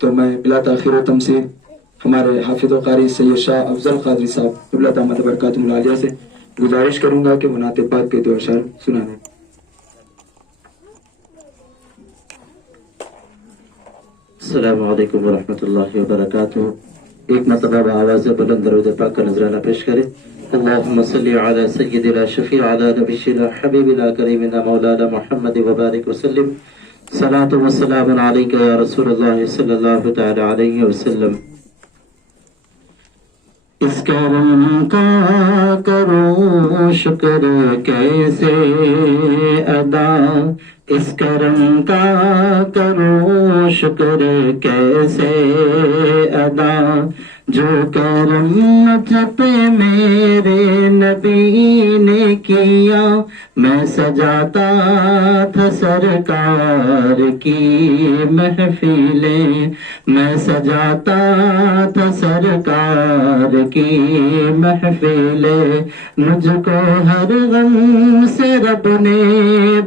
تو میں بلا تاخیر و تمثیل ہمارے حافظ و قاری سید شاہ افضل قادری صاحب قبلہ دامت برکاتہ العالیہ سے گزارش کروں گا کہ وہ نعت پاک کے 2 اشعار سنا دیں۔ السلام علیکم ورحمۃ اللہ وبرکاتہ۔ ایک مرتبہ آواز بلند درود پاک کا نذرانہ پیش کریں۔ اللہم صلی علی سیدنا شفیعنا نبینا حبیبنا کریمنا مولانا محمد وبارک وسلم۔ صلاۃ و سلام علیک یا رسول اللہ صلی اللہ تعالی علیہ وسلم۔ اس کرم کا کروں شکر کیسے ادا، اس کرم کا کروں شکر کیسے ادا، جو کرم مجھ پہ میرے نبی نے کیا، میں سجاتا تھا سرکار کی محفلیں، میں سجاتا تھا سرکار کی محفلیں، مجھ کو ہر غم سے رب نے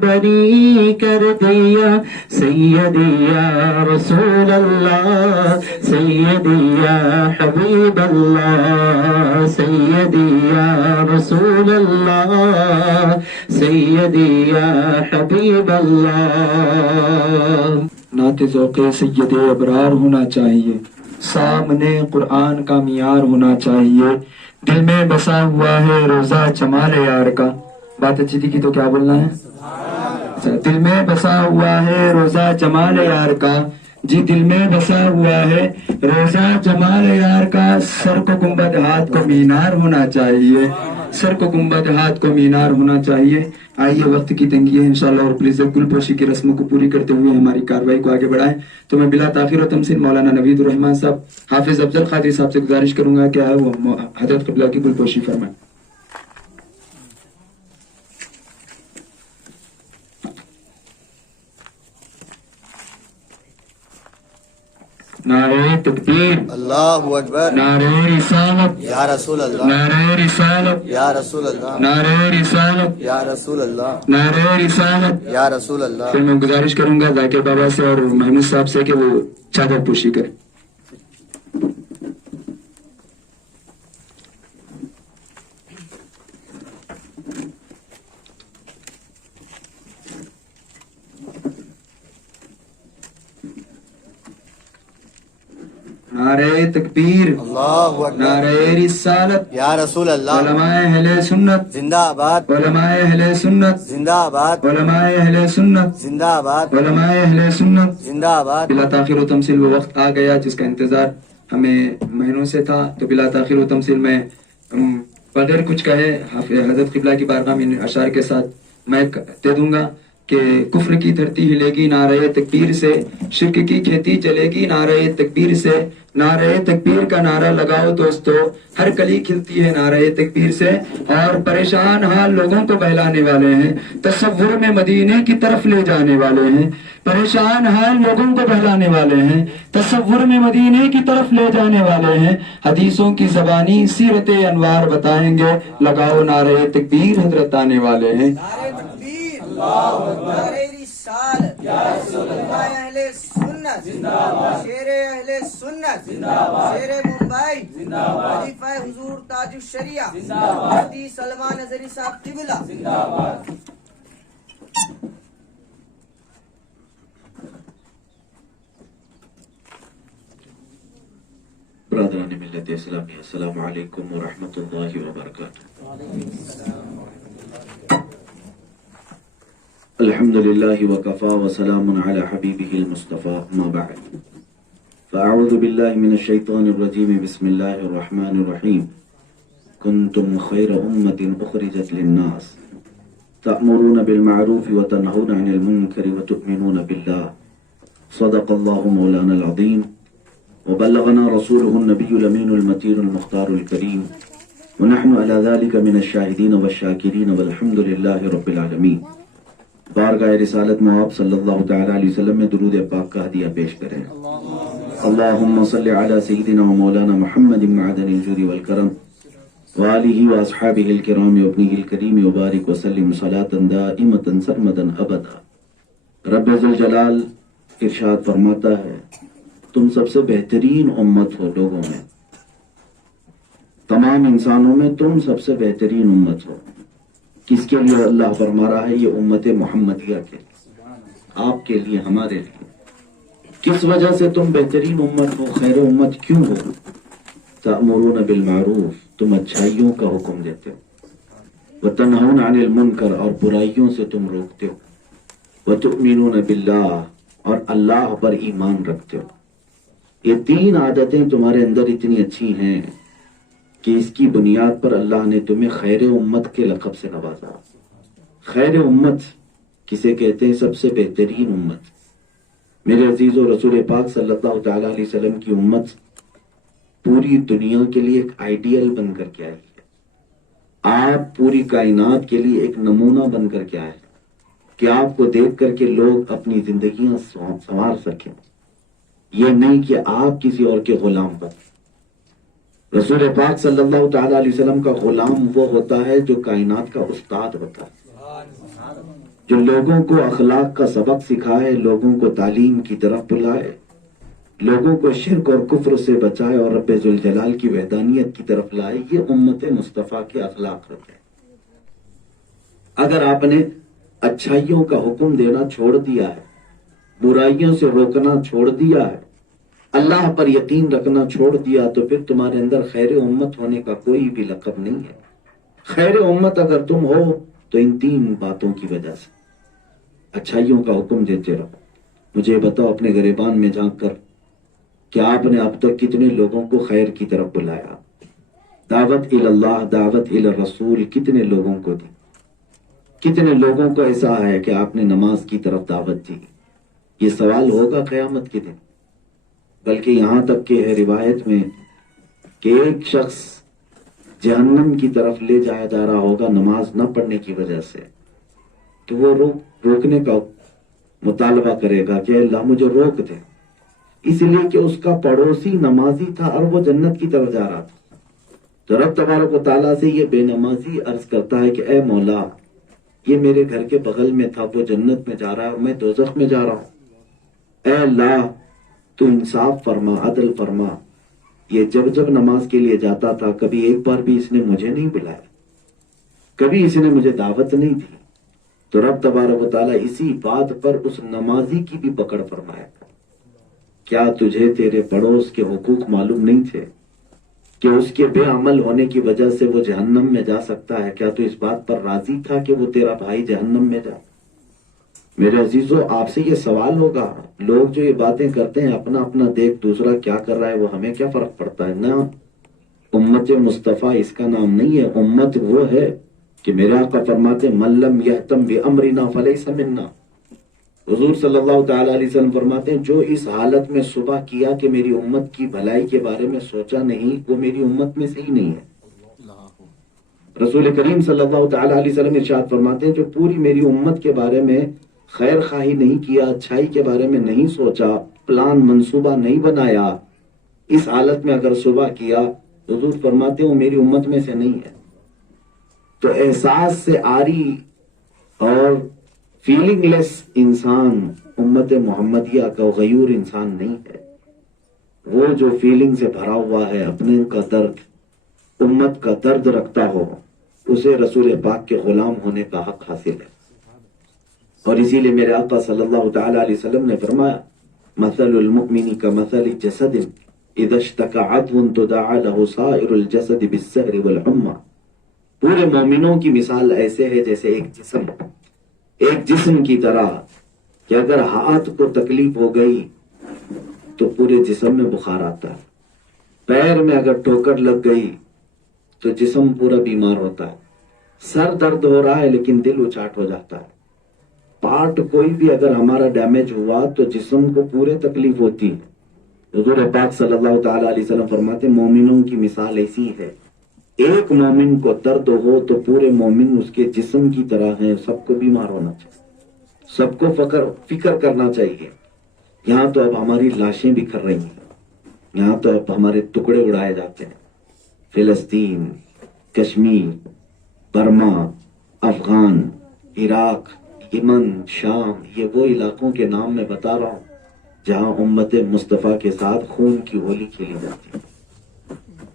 بری کر دیا، سیدی یا رسول اللہ، سیدی یا حبیب اللہ، سیدی یا رسول اللہ، سیدی یا حبیب اللہ۔ نعت ذوق سید ابرار ہونا چاہیے، سامنے قرآن کا معیار ہونا چاہیے، دل میں بسا ہوا ہے روزہ جمال یار کا۔ بات اچھی تھی تو کیا بولنا ہے؟ دل میں بسا ہوا ہے روزہ جمال یار کا، جی دل میں بسا ہوا ہے روزہ جمال یار کا، سر کو گنبد ہاتھ کو مینار ہونا چاہیے، سر کو گنبد ہاتھ کو مینار ہونا چاہیے۔ آئیے وقت کی تنگی ہے انشاءاللہ اور پلیز گل پوشی کی رسموں کو پوری کرتے ہوئے ہماری کارروائی کو آگے بڑھائیں۔ تو میں بلا تاخیر و تمثیل مولانا نوید الرحمان صاحب حافظ افضل قادری صاحب سے گزارش کروں گا کہ وہ حضرت قبلہ کی گل پوشی فرمائیں۔ نعرہ تکبیر، اللہ اکبر، نعرہ رسالت، یا رسول اللہ، نعرہ رسالت، یا رسول اللہ، نعرہ رسالت، یا رسول اللہ، نعرہ رسالت۔ یا رسول اللہ۔ پھر میں گزارش کروں گا ذاکر بابا سے اور محمود صاحب سے کہ وہ چادر پوشی کریں۔ نعرہ تکبیر، اللہ اکبر، نعرہ رسالت، یا رسول اللہ، علماء اہل سنت، زندہ آباد، علماء اہل سنت، زندہ آباد، علماء اہل سنت، زندہ آباد، علماء اہل سنت۔ زندہ آباد۔ بلا تاخیر و تمثیل وہ وقت آ گیا جس کا انتظار ہمیں مہینوں سے تھا، تو بلا تاخیر و تمثیل میں بغیر کچھ کہے حضرت قبلہ کی بارگاہ میں اشعار کے ساتھ میں دے دوں گا کہ کفر کی دھرتی ہلے گی نعرہ تکبیر سے، شرک کی کھیتی چلے گی نعرہ تکبیر سے، نعرہ تکبیر کا نعرہ لگاؤ دوستو، ہر کلی کھلتی ہے نعرہ تکبیر سے، اور پریشان حال لوگوں کو بہلانے والے ہیں، تصور میں مدینے کی طرف لے جانے والے ہیں، پریشان حال لوگوں کو بہلانے والے ہیں، تصور میں مدینے کی طرف لے جانے والے ہیں، حدیثوں کی زبانی سیرت انوار بتائیں گے، لگاؤ نعرہ تکبیر حضرت آنے والے ہیں۔ نعرہ رسالت، اہل سنت، شیر اہل سنت، شیر ممبئی، خلیفہ حضور تاج الشریعہ مفتی سلمان نظری صاحب قبلہ۔ برادران ملت اسلامی، السلام علیکم ورحمۃ اللہ وبرکاتہ۔ الحمد للہ وکفا وسلام علی حبیبہ المصطفى اما بعد فاعوذ باللہ من الشیطان الرجیم بسم اللہ الرحمن الرحیم کنتم خیر امت اخرجت للناس تأمرون بالمعروف وتنہون عن المنکر وتؤمنون باللہ صدق اللہ مولانا العظیم وبلغنا رسوله النبی الامین المتین المختار الکریم ونحن على ذلك من الشاہدین والشاکرین والحمد للہ رب العالمین۔ بارگاہ رسالت میں آپ صلی اللہ تعالی علیہ وسلم میں درود پاک کا ہدیہ پیش کریں۔ اللہم صلی علی سیدنا و مولانا محمد معدن الجود والکرم وآلہ واصحابہ الکرام وابنہ الکریم وبارک وسلم صلاة دائمة سرمدا ابدا۔ رب ذوالجلال ارشاد فرماتا ہے تم سب سے بہترین امت ہو لوگوں میں، تمام انسانوں میں تم سب سے بہترین امت ہو۔ کس کے لیے اللہ فرما رہا ہے؟ یہ امت محمدیہ کے لیے، آپ کے لیے، ہمارے لیے۔ کس وجہ سے تم بہترین امت ہو، خیر امت کیوں ہو؟ تأمرون بالمعروف، تم اچھائیوں کا حکم دیتے ہو، وتنہون عن المنکر، اور برائیوں سے تم روکتے ہو، وتؤمنون باللہ، اور اللہ پر ایمان رکھتے ہو۔ یہ تین عادتیں تمہارے اندر اتنی اچھی ہیں کہ اس کی بنیاد پر اللہ نے تمہیں خیر امت کے لقب سے نوازا۔ خیر امت کسے کہتے ہیں؟ سب سے بہترین امت۔ میرے عزیزو، رسول پاک صلی اللہ تعالی علیہ وسلم کی امت پوری دنیا کے لیے ایک آئیڈیل بن کر کے آئی ہے۔ آپ پوری کائنات کے لیے ایک نمونہ بن کر کے آئے کہ آپ کو دیکھ کر کے لوگ اپنی زندگیاں سنوار سکیں، یہ نہیں کہ آپ کسی اور کے غلام بنیں۔ رسول پاک صلی اللہ تعالی علیہ وسلم کا غلام وہ ہوتا ہے جو کائنات کا استاد ہوتا ہے، جو لوگوں کو اخلاق کا سبق سکھائے، لوگوں کو تعلیم کی طرف بلائے، لوگوں کو شرک اور کفر سے بچائے اور رب ذوالجلال کی وحدانیت کی طرف لائے۔ یہ امت مصطفیٰ کے اخلاق ہوتے ہیں۔ اگر آپ نے اچھائیوں کا حکم دینا چھوڑ دیا ہے، برائیوں سے روکنا چھوڑ دیا ہے، اللہ پر یقین رکھنا چھوڑ دیا، تو پھر تمہارے اندر خیر امت ہونے کا کوئی بھی لقب نہیں ہے۔ خیر امت اگر تم ہو تو ان تین باتوں کی وجہ سے اچھائیوں کا حکم دیتے رہو۔ مجھے بتاؤ اپنے گریبان میں جھانک کر کہ آپ نے اب تک کتنے لوگوں کو خیر کی طرف بلایا؟ دعوت اللہ، دعوت الرسول کتنے لوگوں کو دی؟ کتنے لوگوں کو ایسا ہے کہ آپ نے نماز کی طرف دعوت دی؟ یہ سوال ہوگا قیامت کے دن۔ بلکہ یہاں تک کہ ہے روایت میں کہ ایک شخص جہنم کی طرف لے جایا جا رہا ہوگا نماز نہ پڑھنے کی وجہ سے، تو وہ روکنے کا مطالبہ کرے گا کہ اللہ مجھے روک دے، اس لیے کہ اس کا پڑوسی نمازی تھا اور وہ جنت کی طرف جا رہا تھا۔ تو رب تبارک و تعالیٰ سے یہ بے نمازی عرض کرتا ہے کہ اے مولا، یہ میرے گھر کے بغل میں تھا، وہ جنت میں جا رہا ہے اور میں دوزخ میں جا رہا ہوں۔ اے اللہ تو انصاف فرما، عدل فرما۔ یہ جب نماز کے لیے جاتا تھا کبھی ایک بار بھی اس نے مجھے نہیں بلایا، کبھی اس نے مجھے دعوت نہیں دی۔ تو رب تبارک و تعالیٰ اسی بات پر اس نمازی کی بھی پکڑ فرمایا، کیا تجھے تیرے پڑوس کے حقوق معلوم نہیں تھے کہ اس کے بے عمل ہونے کی وجہ سے وہ جہنم میں جا سکتا ہے؟ کیا تو اس بات پر راضی تھا کہ وہ تیرا بھائی جہنم میں جائے؟ میرے عزیزو، آپ سے یہ سوال ہوگا، لوگ جو یہ باتیں کرتے ہیں اپنا اپنا دیکھ دوسرا کیا کر رہا ہے، وہ ہمیں کیا فرق پڑتا ہے؟ نہ، امت مصطفیٰ اس کا نام نہیں ہے۔ امت وہ ہے کہ میرے آقا فرماتے ہیں من لم یہتم بامرنا فلیس منا۔ حضور صلی اللہ تعالی علیہ وسلم فرماتے ہیں جو اس حالت میں صبح کیا کہ میری امت کی بھلائی کے بارے میں سوچا نہیں، وہ میری امت میں سے ہی نہیں ہے۔ رسول کریم صلی اللہ تعالی علیہ وسلم ارشاد فرماتے ہیں جو پوری میری امت کے بارے میں خیر خواہی نہیں کیا، اچھائی کے بارے میں نہیں سوچا، پلان منصوبہ نہیں بنایا، اس حالت میں اگر صبح کیا، حضور فرماتے ہیں وہ میری امت میں سے نہیں ہے۔ تو احساس سے عاری اور فیلنگ لیس انسان امت محمدیہ کا غیور انسان نہیں ہے۔ وہ جو فیلنگ سے بھرا ہوا ہے، اپنے کا درد، امت کا درد رکھتا ہو، اسے رسول پاک کے غلام ہونے کا حق حاصل ہے۔ اور اسی لیے میرے آقا صلی اللہ تعالی علیہ وسلم نے فرمایا مثل المؤمن كمثل جسد اذا اشتكى عضو تداعى له سائر الجسد بالسهر والحمى۔ پورے مومنوں کی مثال ایسے ہے جیسے ایک جسم کی طرح کہ اگر ہاتھ کو تکلیف ہو گئی تو پورے جسم میں بخار آتا ہے، پیر میں اگر ٹھوکر لگ گئی تو جسم پورا بیمار ہوتا ہے، سر درد ہو رہا ہے لیکن دل اچاٹ ہو جاتا ہے، پارٹ کوئی بھی اگر ہمارا ڈیمیج ہوا تو جسم کو پورے تکلیف ہوتی ہے۔ حضور پاک صلی اللہ تعالی علیہ وسلم فرماتے مومنوں کی مثال ایسی ہے، ایک مومن کو درد ہو تو پورے مومن اس کے جسم کی طرح ہیں، سب کو بیمار ہونا چاہیے، سب کو فکر کرنا چاہیے۔ یہاں تو اب ہماری لاشیں بکھر رہی ہیں، یہاں تو اب ہمارے ٹکڑے اڑائے جاتے ہیں، فلسطین، کشمیر، برما، افغان، عراق، یمن، شام، یہ وہ علاقوں کے نام میں بتا رہا ہوں جہاں امت مصطفیٰ کے ساتھ خون کی ہولی کھیلی جاتی ہے.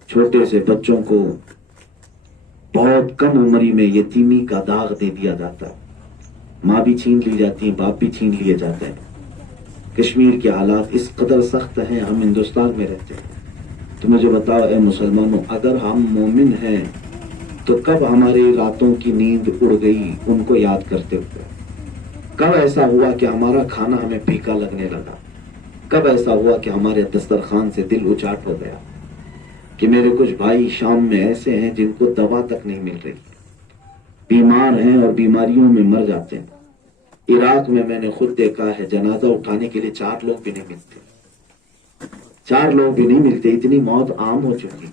چھوٹے سے بچوں کو بہت کم عمری میں یتیمی کا داغ دے دیا جاتا ہے. ماں بھی چھین لی جاتی ہے، باپ بھی چھین لیے جاتے ہیں. کشمیر کے حالات اس قدر سخت ہیں. ہم ہندوستان میں رہتے ہیں. تو مجھے بتاؤ اے مسلمانوں، اگر ہم مومن ہیں تو کب ہماری راتوں کی نیند اڑ گئی ان کو یاد کرتے ہوئے؟ کب ایسا ہوا کہ ہمارا کھانا ہمیں پھیکا لگنے لگا؟ کب ایسا ہوا کہ ہمارے دسترخوان سے دل اچاٹ ہو گیا کہ میرے کچھ بھائی شام میں ایسے ہیں جن کو دوا تک نہیں مل رہی، بیمار ہیں اور بیماریوں میں مر جاتے ہیں. عراق میں نے خود دیکھا ہے، جنازہ اٹھانے کے لیے 4 لوگ بھی نہیں ملتے. 4 لوگ بھی نہیں ملتے، اتنی موت عام ہو چکی.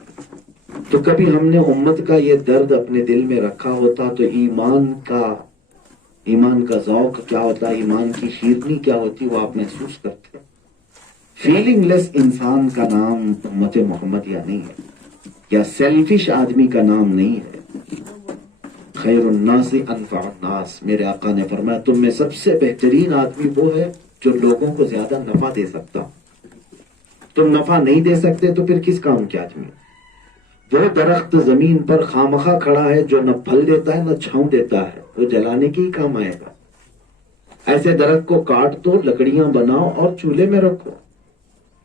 تو کبھی ہم نے امت کا یہ درد اپنے دل میں رکھا ہوتا تو ایمان کا ذوق کیا ہوتا، ایمان کی شیرنی کیا ہوتی، وہ آپ محسوس کرتے. فیلنگ لیس انسان کا نام امت محمدیہ نہیں ہے، یا سیلفش آدمی کا نام نہیں ہے. خیر الناس انفع الناس، میرے آقا نے فرمایا تم میں سب سے بہترین آدمی وہ ہے جو لوگوں کو زیادہ نفع دے سکتا. تم نفع نہیں دے سکتے تو پھر کس کام کے آدمی؟ وہ درخت زمین پر خامخواہ کھڑا ہے جو نہ پھل دیتا ہے نہ چھاؤں دیتا ہے، وہ جلانے کے ہی کام آئے گا. ایسے درخت کو کاٹ دو، لکڑیاں بناؤ اور چولہے میں رکھو.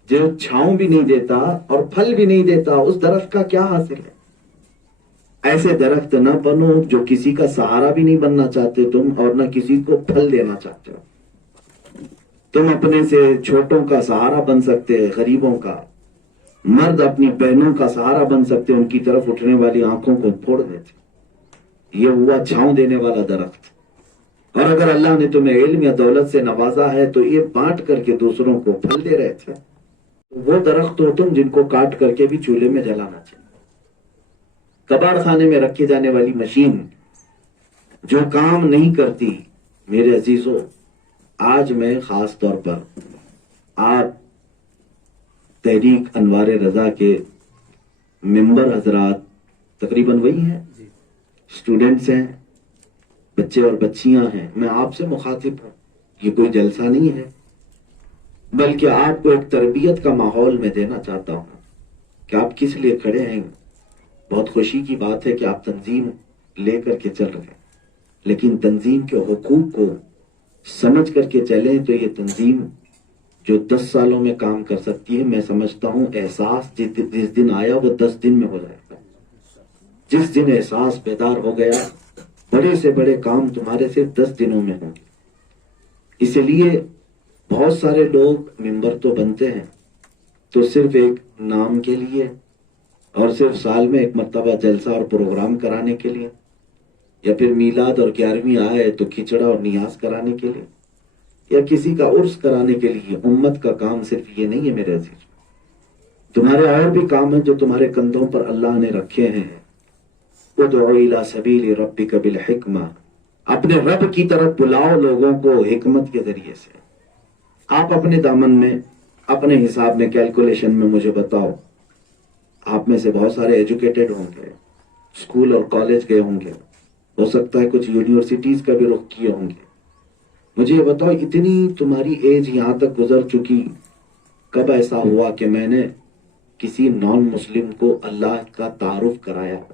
جو چھاؤں بھی نہیں دیتا اور پھل بھی نہیں دیتا، اس درخت کا کیا حاصل ہے؟ ایسے درخت نہ بنو جو کسی کا سہارا بھی نہیں بننا چاہتے تم، اور نہ کسی کو پھل دینا چاہتے ہو. تم اپنے سے چھوٹوں کا سہارا بن سکتے، غریبوں کا. مرد اپنی بہنوں کا سہارا بن سکتے، ان کی طرف اٹھنے والی آنکھوں کو پھوڑ دیتے. یہ ہوا چھاؤں دینے والا درخت. اور اگر اللہ نے تمہیں علم یا دولت سے نوازا ہے تو یہ بانٹ کر کے دوسروں کو پھل دے رہے تھے. وہ درخت ہو تم جن کو کاٹ کر کے بھی چولہے میں جلانا چاہیے. کباڑ خانے میں رکھی جانے والی مشین جو کام نہیں کرتی، میرے عزیزوں، آج میں خاص طور پر آپ تحریک انوار رضا کے ممبر حضرات، تقریباً وہی ہیں، اسٹوڈنٹس ہیں، بچے اور بچیاں ہیں، میں آپ سے مخاطب ہوں. یہ کوئی جلسہ نہیں ہے، بلکہ آپ کو ایک تربیت کا ماحول میں دینا چاہتا ہوں کہ آپ کس لیے کھڑے ہیں. بہت خوشی کی بات ہے کہ آپ تنظیم لے کر کے چل رہے ہیں، لیکن تنظیم کے حقوق کو سمجھ کر کے چلیں تو یہ تنظیم جو 10 سالوں میں کام کر سکتی ہے، میں سمجھتا ہوں احساس جس دن آیا وہ 10 دن میں ہو جائے گا. جس دن احساس بیدار ہو گیا، بڑے سے بڑے کام تمہارے صرف 10 دنوں میں ہوں گے. اس لیے بہت سارے لوگ ممبر تو بنتے ہیں تو صرف ایک نام کے لیے، اور صرف سال میں ایک مرتبہ جلسہ اور پروگرام کرانے کے لیے، یا پھر میلاد اور 11ویں آئے تو کھچڑا اور نیاز کرانے کے لیے، یا کسی کا عرس کرانے کے لیے. امت کا کام صرف یہ نہیں ہے میرے عزیز. تمہارے اور بھی کام ہیں جو تمہارے کندھوں پر اللہ نے رکھے ہیں. ادعو الی سبیل ربک بالحکمہ، اپنے رب کی طرف بلاؤ لوگوں کو حکمت کے ذریعے سے. آپ اپنے دامن میں، اپنے حساب میں، کیلکولیشن میں مجھے بتاؤ. آپ میں سے بہت سارے ایجوکیٹڈ ہوں گے، اسکول اور کالج گئے ہوں گے، ہو سکتا ہے کچھ یونیورسٹیز کا بھی رخ کیے ہوں گے. مجھے یہ بتاؤ، اتنی تمہاری ایج یہاں تک گزر چکی، کب ایسا ہوا کہ میں نے کسی نان مسلم کو اللہ کا تعارف کرایا ہو،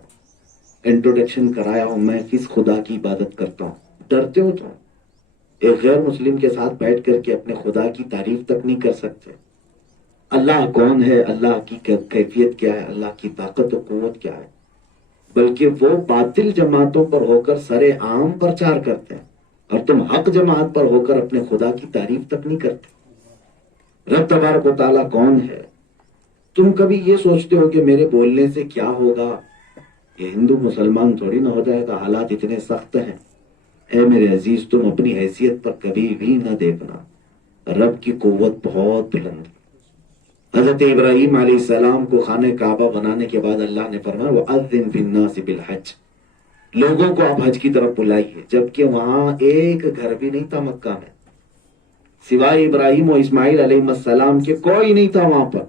انٹروڈکشن کرایا ہو، میں کس خدا کی عبادت کرتا ہوں؟ ڈرتے ہو تم. ایک غیر مسلم کے ساتھ بیٹھ کر کے اپنے خدا کی تعریف تک نہیں کر سکتے. اللہ کون ہے، اللہ کی کیفیت کیا ہے، اللہ کی طاقت و قوت کیا ہے. بلکہ وہ باطل جماعتوں پر ہو کر سرے عام پرچار کرتے ہیں، اور تم حق جماعت پر ہو کر اپنے خدا کی تعریف تک نہیں کرتے. رب تبارک و تعالیٰ کون ہے؟ تم کبھی یہ سوچتے ہو کہ میرے بولنے سے کیا ہوگا؟ یہ ہندو مسلمان تھوڑی نہ ہو جائے گا، حالات اتنے سخت ہیں. اے میرے عزیز، تم اپنی حیثیت پر کبھی بھی نہ دیکھنا، رب کی قوت بہت بلند. حضرت ابراہیم علیہ السلام کو خانہ کعبہ بنانے کے بعد اللہ نے فرمایا وَأَذِّن فِي النَّاسِ بِالْحَجِّ، لوگوں کو آپ حج کی طرف بلائیے. جبکہ وہاں ایک گھر بھی نہیں تھا مکہ میں، سوائے ابراہیم و اسماعیل علیہ السلام کے کوئی نہیں تھا وہاں پر.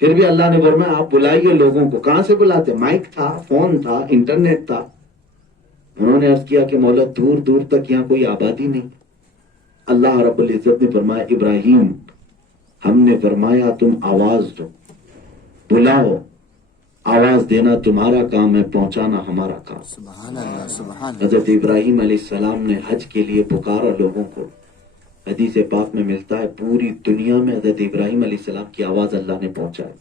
پھر بھی اللہ نے فرمایا آپ بلائیے لوگوں کو. کہاں سے بلاتے؟ مائک تھا، فون تھا، انٹرنیٹ تھا. انہوں نے عرض کیا کہ مولا دور دور تک یہاں کوئی آبادی نہیں. اللہ رب العزت نے فرمایا ابراہیم ہم نے فرمایا تم آواز دو، بلاؤ، آواز دینا تمہارا کام ہے، پہنچانا ہمارا کام۔ سبحان اللہ، سبحان اللہ۔ حضرت ابراہیم علیہ السلام نے حج کے لیے پکارا لوگوں کو، حدیث پاک میں ملتا ہے پوری دنیا میں حضرت ابراہیم علیہ السلام کی آواز اللہ نے پہنچائی،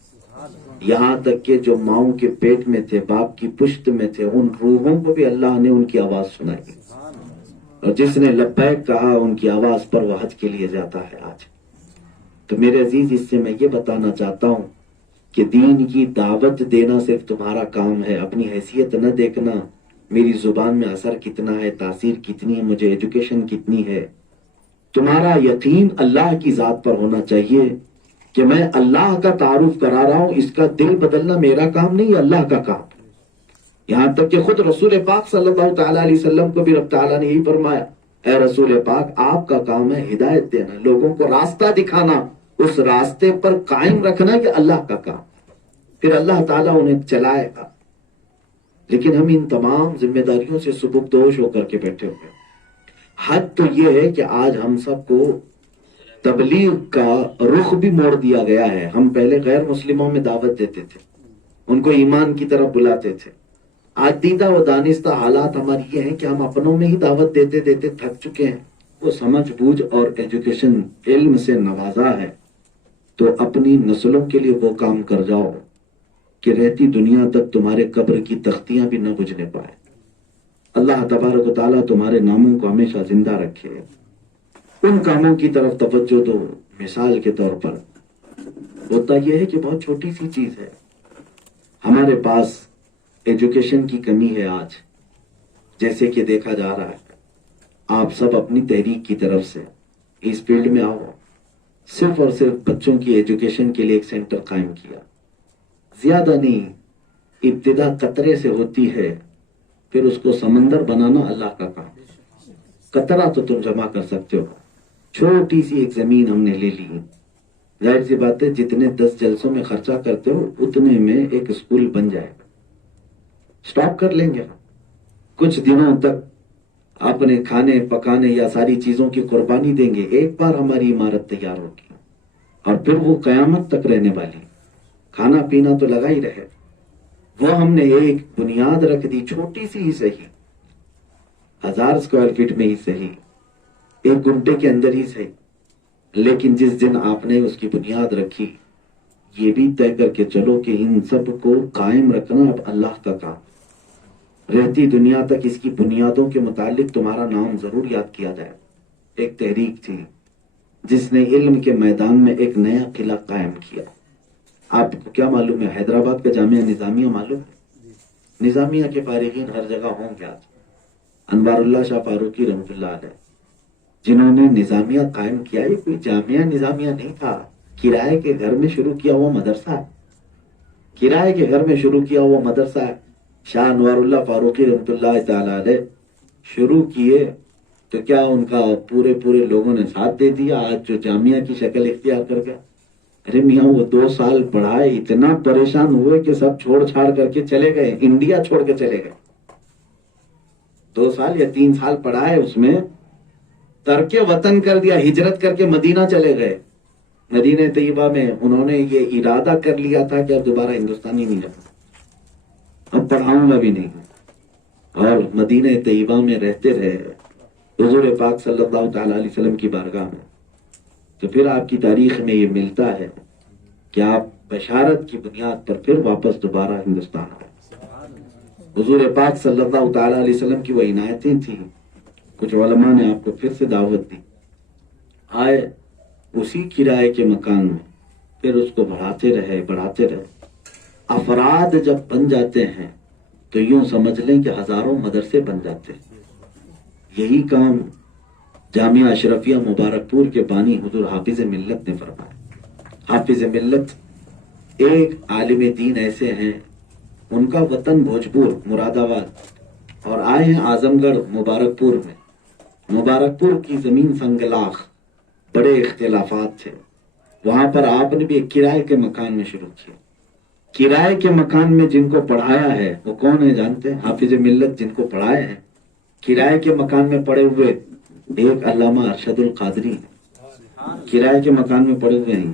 یہاں تک کہ جو ماؤں کے پیٹ میں تھے، باپ کی پشت میں تھے، ان روحوں کو بھی اللہ نے ان کی آواز سنائی، اور جس نے لبیک کہا ان کی آواز پر وہ حج کے لیے جاتا ہے آج۔ تو میرے عزیز، اس سے میں یہ بتانا چاہتا ہوں کہ دین کی دعوت دینا صرف تمہارا کام ہے، اپنی حیثیت نہ دیکھنا، میری زبان میں اثر کتنا ہے، تاثیر کتنی ہے، مجھے ایجوکیشن کتنی ہے۔ تمہارا یقین اللہ کی ذات پر ہونا چاہیے کہ میں اللہ کا تعارف کرا رہا ہوں، اس کا دل بدلنا میرا کام نہیں، یہ اللہ کا کام۔ یہاں تک کہ خود رسول پاک صلی اللہ تعالیٰ علیہ وسلم کو بھی رب تعالیٰ نے یہی فرمایا، اے رسول پاک آپ کا کام ہے ہدایت دینا، لوگوں کو راستہ دکھانا، اس راستے پر قائم رکھنا، یہ اللہ کا کام، پھر اللہ تعالیٰ انہیں چلائے گا۔ لیکن ہم ان تمام ذمہ داریوں سے سبکدوش ہو کر کے بیٹھے ہوئے۔ حد تو یہ ہے کہ آج ہم سب کو تبلیغ کا رخ بھی موڑ دیا گیا ہے۔ ہم پہلے غیر مسلموں میں دعوت دیتے تھے، ان کو ایمان کی طرف بلاتے تھے، آج دیدہ و دانستہ حالات ہماری یہ ہیں کہ ہم اپنوں میں ہی دعوت دیتے دیتے تھک چکے ہیں۔ وہ سمجھ بوجھ اور ایجوکیشن علم سے نوازا ہے تو اپنی نسلوں کے لیے وہ کام کر جاؤ کہ رہتی دنیا تک تمہارے قبر کی تختیاں بھی نہ بجھنے پائے۔ اللہ تبارک و تعالیٰ تمہارے ناموں کو ہمیشہ زندہ رکھے۔ ان کاموں کی طرف توجہ دو۔ مثال کے طور پر ہوتا یہ ہے کہ بہت چھوٹی سی چیز ہے، ہمارے پاس ایجوکیشن کی کمی ہے آج، جیسے کہ دیکھا جا رہا ہے۔ آپ سب اپنی تحریک کی طرف سے اس فیلڈ میں آؤ، صرف اور صرف بچوں کی ایجوکیشن کے لیے ایک سینٹر قائم کیا، زیادہ نہیں، ابتدا قطرے سے ہوتی ہے، پھر اس کو سمندر بنانا اللہ کا کام۔ قطرہ تو تم جمع کر سکتے ہو، چھوٹی سی ایک زمین ہم نے لے لی، ظاہر سی بات ہے جتنے 10 جلسوں میں خرچہ کرتے ہو اتنے میں ایک اسکول بن جائے گا۔ سٹاپ کر لیں گے، کچھ دنوں تک اپنے کھانے پکانے یا ساری چیزوں کی قربانی دیں گے، ایک بار ہماری عمارت تیار ہوگی اور پھر وہ قیامت تک رہنے والی، کھانا پینا تو لگا ہی رہے۔ وہ ہم نے ایک بنیاد رکھ دی، چھوٹی سی ہی صحیح، 1000 اسکوائر فٹ میں ہی صحیح، 1 گھنٹے کے اندر ہی صحیح، لیکن جس دن آپ نے اس کی بنیاد رکھی، یہ بھی طے کر کے چلو کہ ان سب کو قائم رکھنا اب اللہ کا کام، رہتی دنیا تک اس کی بنیادوں کے متعلق تمہارا نام ضرور یاد کیا جائے۔ ایک تحریک تھی جس نے علم کے میدان میں ایک نیا قلعہ قائم کیا۔ آپ کو کیا معلوم ہے، حیدرآباد کا جامعہ نظامیہ معلوم ہے؟ نظامیہ کے فارغین ہر جگہ ہوں گے آج۔ انوار اللہ شاہ فاروقی رحمۃ اللہ علیہ جنہوں نے نظامیہ قائم کیا، یہ کوئی جامعہ نظامیہ نہیں تھا، کرائے کے گھر میں شروع کیا ہوا مدرسہ ہے، کرائے کے گھر میں شروع کیا ہوا مدرسہ ہے۔ شاہ انوار اللہ فاروقی رحمۃ اللہ تعالی علیہ شروع کیے تو کیا ان کا پورے لوگوں نے ساتھ دے دیا؟ آج جو جامعہ کی شکل اختیار کر گیا، ارے میاں وہ 2 سال پڑھائے، اتنا پریشان ہوئے کہ سب چھوڑ چھاڑ کر کے چلے گئے، انڈیا چھوڑ کے چلے گئے۔ 2 سال یا 3 سال پڑھائے، اس میں ترک وطن کر دیا، ہجرت کر کے مدینہ چلے گئے۔ مدینہ طیبہ میں انہوں نے یہ ارادہ کر لیا تھا کہ اب دوبارہ ہندوستانی نہیں رہنا، اب پڑھاؤں گا بھی نہیں، اور مدینہ طیبہ میں رہتے رہے حضور پاک صلی اللہ تعالی علیہ وسلم کی بارگاہ میں۔ تو پھر آپ کی تاریخ میں یہ ملتا ہے کہ آپ بشارت کی بنیاد پر پھر واپس دوبارہ ہندوستان آئے۔ حضور پاک صلی اللہ تعالی علیہ وسلم کی وہ عنایتیں تھیں، کچھ علماء نے آپ کو پھر سے دعوت دی، آئے اسی کرائے کے مکان میں، پھر اس کو بڑھاتے رہے۔ افراد جب بن جاتے ہیں تو یوں سمجھ لیں کہ ہزاروں مدرسے بن جاتے ہیں۔ یہی کام جامعہ اشرفیہ مبارک پور کے بانی حضور حافظ ملت نے فرمایا۔ حافظ ملت ایک عالم دین ایسے ہیں، ان کا وطن بھوجپور مراد آباد، اور آئے ہیں اعظم گڑھ مبارک پور میں۔ مبارک پور کی زمین سنگلاخ، بڑے اختلافات تھے، وہاں پر آپ نے بھی ایک کرائے کے مکان میں شروع کیا۔ کرائے کے مکان میں جن کو پڑھایا ہے وہ کون ہے جانتے ہیں؟ حافظ ملت جن کو پڑھائے ہیں کرائے کے مکان میں پڑے ہوئے، ایک علامہ ارشد القادری ہیں، کرائے کے مکان میں پڑے ہوئے ہیں۔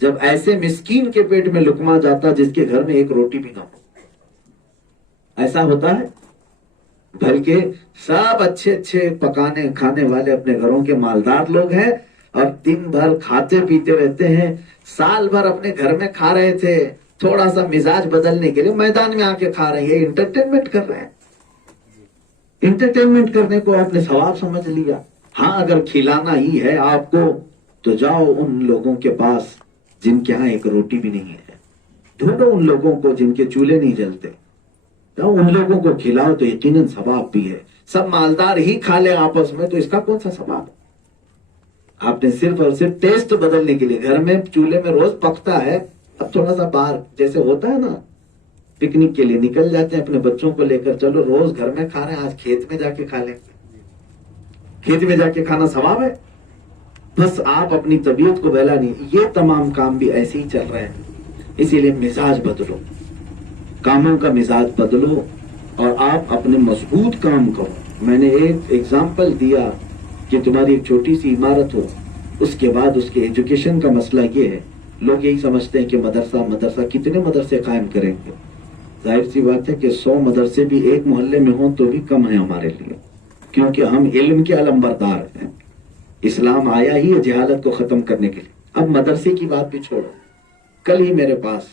جب ایسے مسکین کے پیٹ میں لقمہ جاتا جس کے گھر میں ایک روٹی بھی نہ ہو، ایسا ہوتا ہے؟ بلکہ سب اچھے اچھے پکانے کھانے والے اپنے گھروں کے مالدار لوگ ہیں اور دن بھر کھاتے پیتے رہتے ہیں، سال بھر اپنے گھر میں کھا رہے تھے، تھوڑا سا مزاج بدلنے کے لیے میدان میں آ کے کھا رہے ہیں، یہ انٹرٹینمنٹ کر رہے ہیں۔ انٹرٹینمنٹ کرنے کو آپ نے ثواب سمجھ لیا۔ ہاں اگر کھلانا ہی ہے آپ کو تو جاؤ ان لوگوں کے پاس جن کے ہاں ایک روٹی بھی نہیں ہے، ڈھونڈو ان لوگوں کو جن کے چولہے نہیں جلتے، جاؤ ان لوگوں کو کھلاؤ تو یقیناً ثواب بھی ہے۔ سب مالدار ہی کھا لے آپس میں تو اس کا کون سا ثواب ہے؟ آپ نے صرف اور صرف ٹیسٹ بدلنے کے لیے، گھر میں چولہے میں روز پکتا ہے، اب تھوڑا سا باہر جیسے ہوتا ہے نا، پکنک کے لیے نکل جاتے ہیں اپنے بچوں کو لے کر، چلو روز گھر میں کھا رہے ہیں، آج کھیت میں جا کے کھا لیں گے۔ کھیت میں جا کے کھانا ثواب ہے؟ بس آپ اپنی طبیعت کو بہلا نہیں، یہ تمام کام بھی ایسے ہی چل رہے ہیں۔ اسی لیے مزاج بدلو، کاموں کا مزاج بدلو اور آپ اپنے مضبوط کام کرو۔ میں نے ایک ایگزامپل دیا کہ تمہاری ایک چھوٹی سی عمارت ہو، اس کے بعد اس کے ایجوکیشن کا مسئلہ یہ ہے، لوگ یہی سمجھتے ہیں کہ مدرسہ کتنے مدرسے قائم کریں گے؟ ظاہر سی بات ہے کہ 100 مدرسے بھی ایک محلے میں ہوں تو بھی کم ہیں ہمارے لیے، کیونکہ ہم علم کے علمبردار ہیں۔ اسلام آیا ہی ہے جہالت کو ختم کرنے کے لیے۔ اب مدرسے کی بات بھی چھوڑو، کل ہی میرے پاس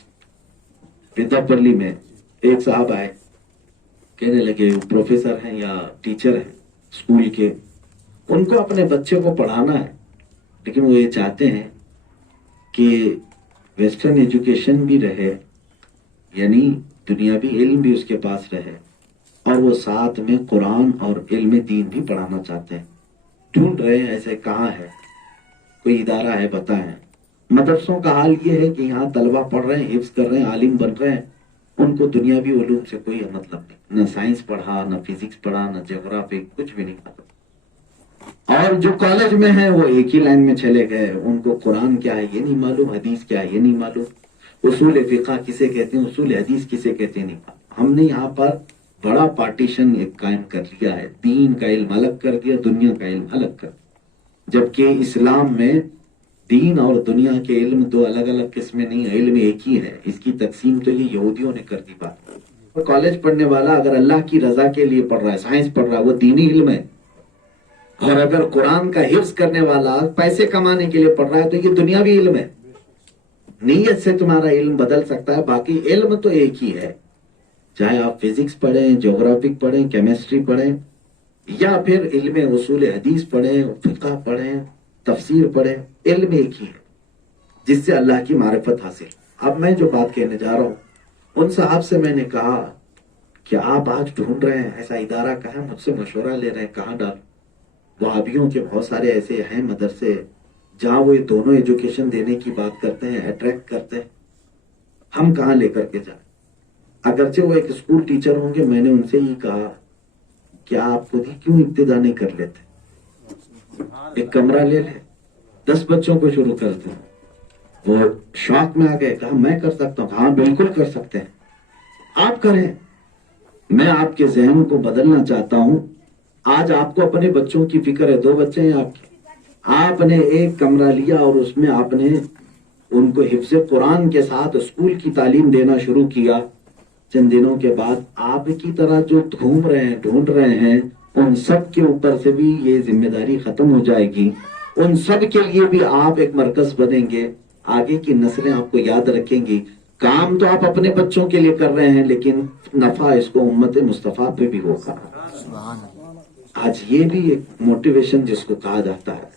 پیدا پرلی میں ایک صاحب آئے، کہنے لگے وہ پروفیسر ہیں یا ٹیچر ہیں اسکول کے، ان کو اپنے بچے کو پڑھانا ہے لیکن وہ یہ چاہتے ہیں کہ ویسٹرن ایجوکیشن بھی رہے، یعنی دنیاوی علم بھی اس کے پاس رہے، اور وہ ساتھ میں قرآن اور علم دین بھی پڑھانا چاہتے ہیں۔ ڈھونڈ رہے ہیں ایسے کہاں ہے، کوئی ادارہ ہے بتائیں۔ مدرسوں کا حال یہ ہے کہ یہاں طلبہ پڑھ رہے ہیں، حفظ کر رہے ہیں، عالم بن رہے ہیں، ان کو دنیاوی علوم سے کوئی مطلب نہیں، نہ سائنس پڑھا، نہ فزکس پڑھا، نہ جغرافی، کچھ بھی نہیں پڑھا۔ اور جو کالج میں ہیں وہ ایک ہی لائن میں چلے گئے، ان کو قرآن کیا ہے یہ نہیں معلوم، حدیث کیا ہے یہ نہیں معلوم، اصول فقہ کسے کہتے ہیں، اصول حدیث کسے کہتے ہیں نہیں معلوم۔ ہم نے یہاں پر بڑا پارٹیشن ایک قائم کر لیا ہے، دین کا علم الگ کر دیا، دنیا کا علم الگ کر دیا، جبکہ اسلام میں دین اور دنیا کے علم دو الگ الگ قسمیں نہیں ہیں، علم ایک ہی ہے۔ اس کی تقسیم تو یہ یہودیوں نے کر دی بات۔ کالج پڑھنے والا اگر اللہ کی رضا کے لیے پڑھ رہا ہے، سائنس پڑھ رہا ہے، وہ دینی علم ہے، اور اگر قرآن کا حفظ کرنے والا پیسے کمانے کے لیے پڑھ رہا ہے تو یہ دنیاوی علم ہے۔ نیت سے تمہارا علم بدل سکتا ہے، باقی علم تو ایک ہی ہے، چاہے آپ فزکس پڑھیں، جغرافک پڑھیں، کیمسٹری پڑھیں، یا پھر علم اصول حدیث پڑھیں، فقہ پڑھیں، تفسیر پڑھیں، علم ایک ہی ہے جس سے اللہ کی معرفت حاصل۔ اب میں جو بات کہنے جا رہا ہوں، ان صاحب سے میں نے کہا کہ آپ آج ڈھونڈ رہے ہیں ایسا ادارہ کہاں، مجھ سے مشورہ لے رہے ہیں کہاں ڈالوں۔ وہابیوں کے بہت سارے ایسے ہیں مدرسے جہاں وہ یہ دونوں ایجوکیشن دینے کی بات کرتے ہیں، اٹریکٹ کرتے ہیں، ہم کہاں لے کر کے جائیں؟ اگرچہ وہ ایک اسکول ٹیچر ہوں گے، میں نے ان سے ہی کہا کہ آپ خود ہی کیوں ابتدا نہیں کر لیتے، ایک کمرہ لے لیں، 10 بچوں کو شروع کرتے ہیں۔ وہ شوق میں آ گئے، کہا میں کر سکتا ہوں، ہاں بالکل کر سکتے ہیں، آپ کریں۔ میں آپ کے ذہن کو بدلنا چاہتا ہوں۔ آج آپ کو اپنے بچوں کی فکر ہے، 2 بچے ہیں آپ کے، آپ نے ایک کمرہ لیا اور اس میں آپ نے ان کو حفظ قرآن کے ساتھ اسکول کی تعلیم دینا شروع کیا۔ چند دنوں کے بعد آپ کی طرح جو گھوم رہے ہیں، ڈھونڈ رہے ہیں، ان سب کے اوپر سے بھی یہ ذمہ داری ختم ہو جائے گی، ان سب کے لیے بھی آپ ایک مرکز بنیں گے، آگے کی نسلیں آپ کو یاد رکھیں گی۔ کام تو آپ اپنے بچوں کے لیے کر رہے ہیں لیکن نفع اس کو امت مصطفیٰ پہ بھی ہوگا۔ آج یہ بھی ایک موٹیویشن جس کو کہا جاتا ہے،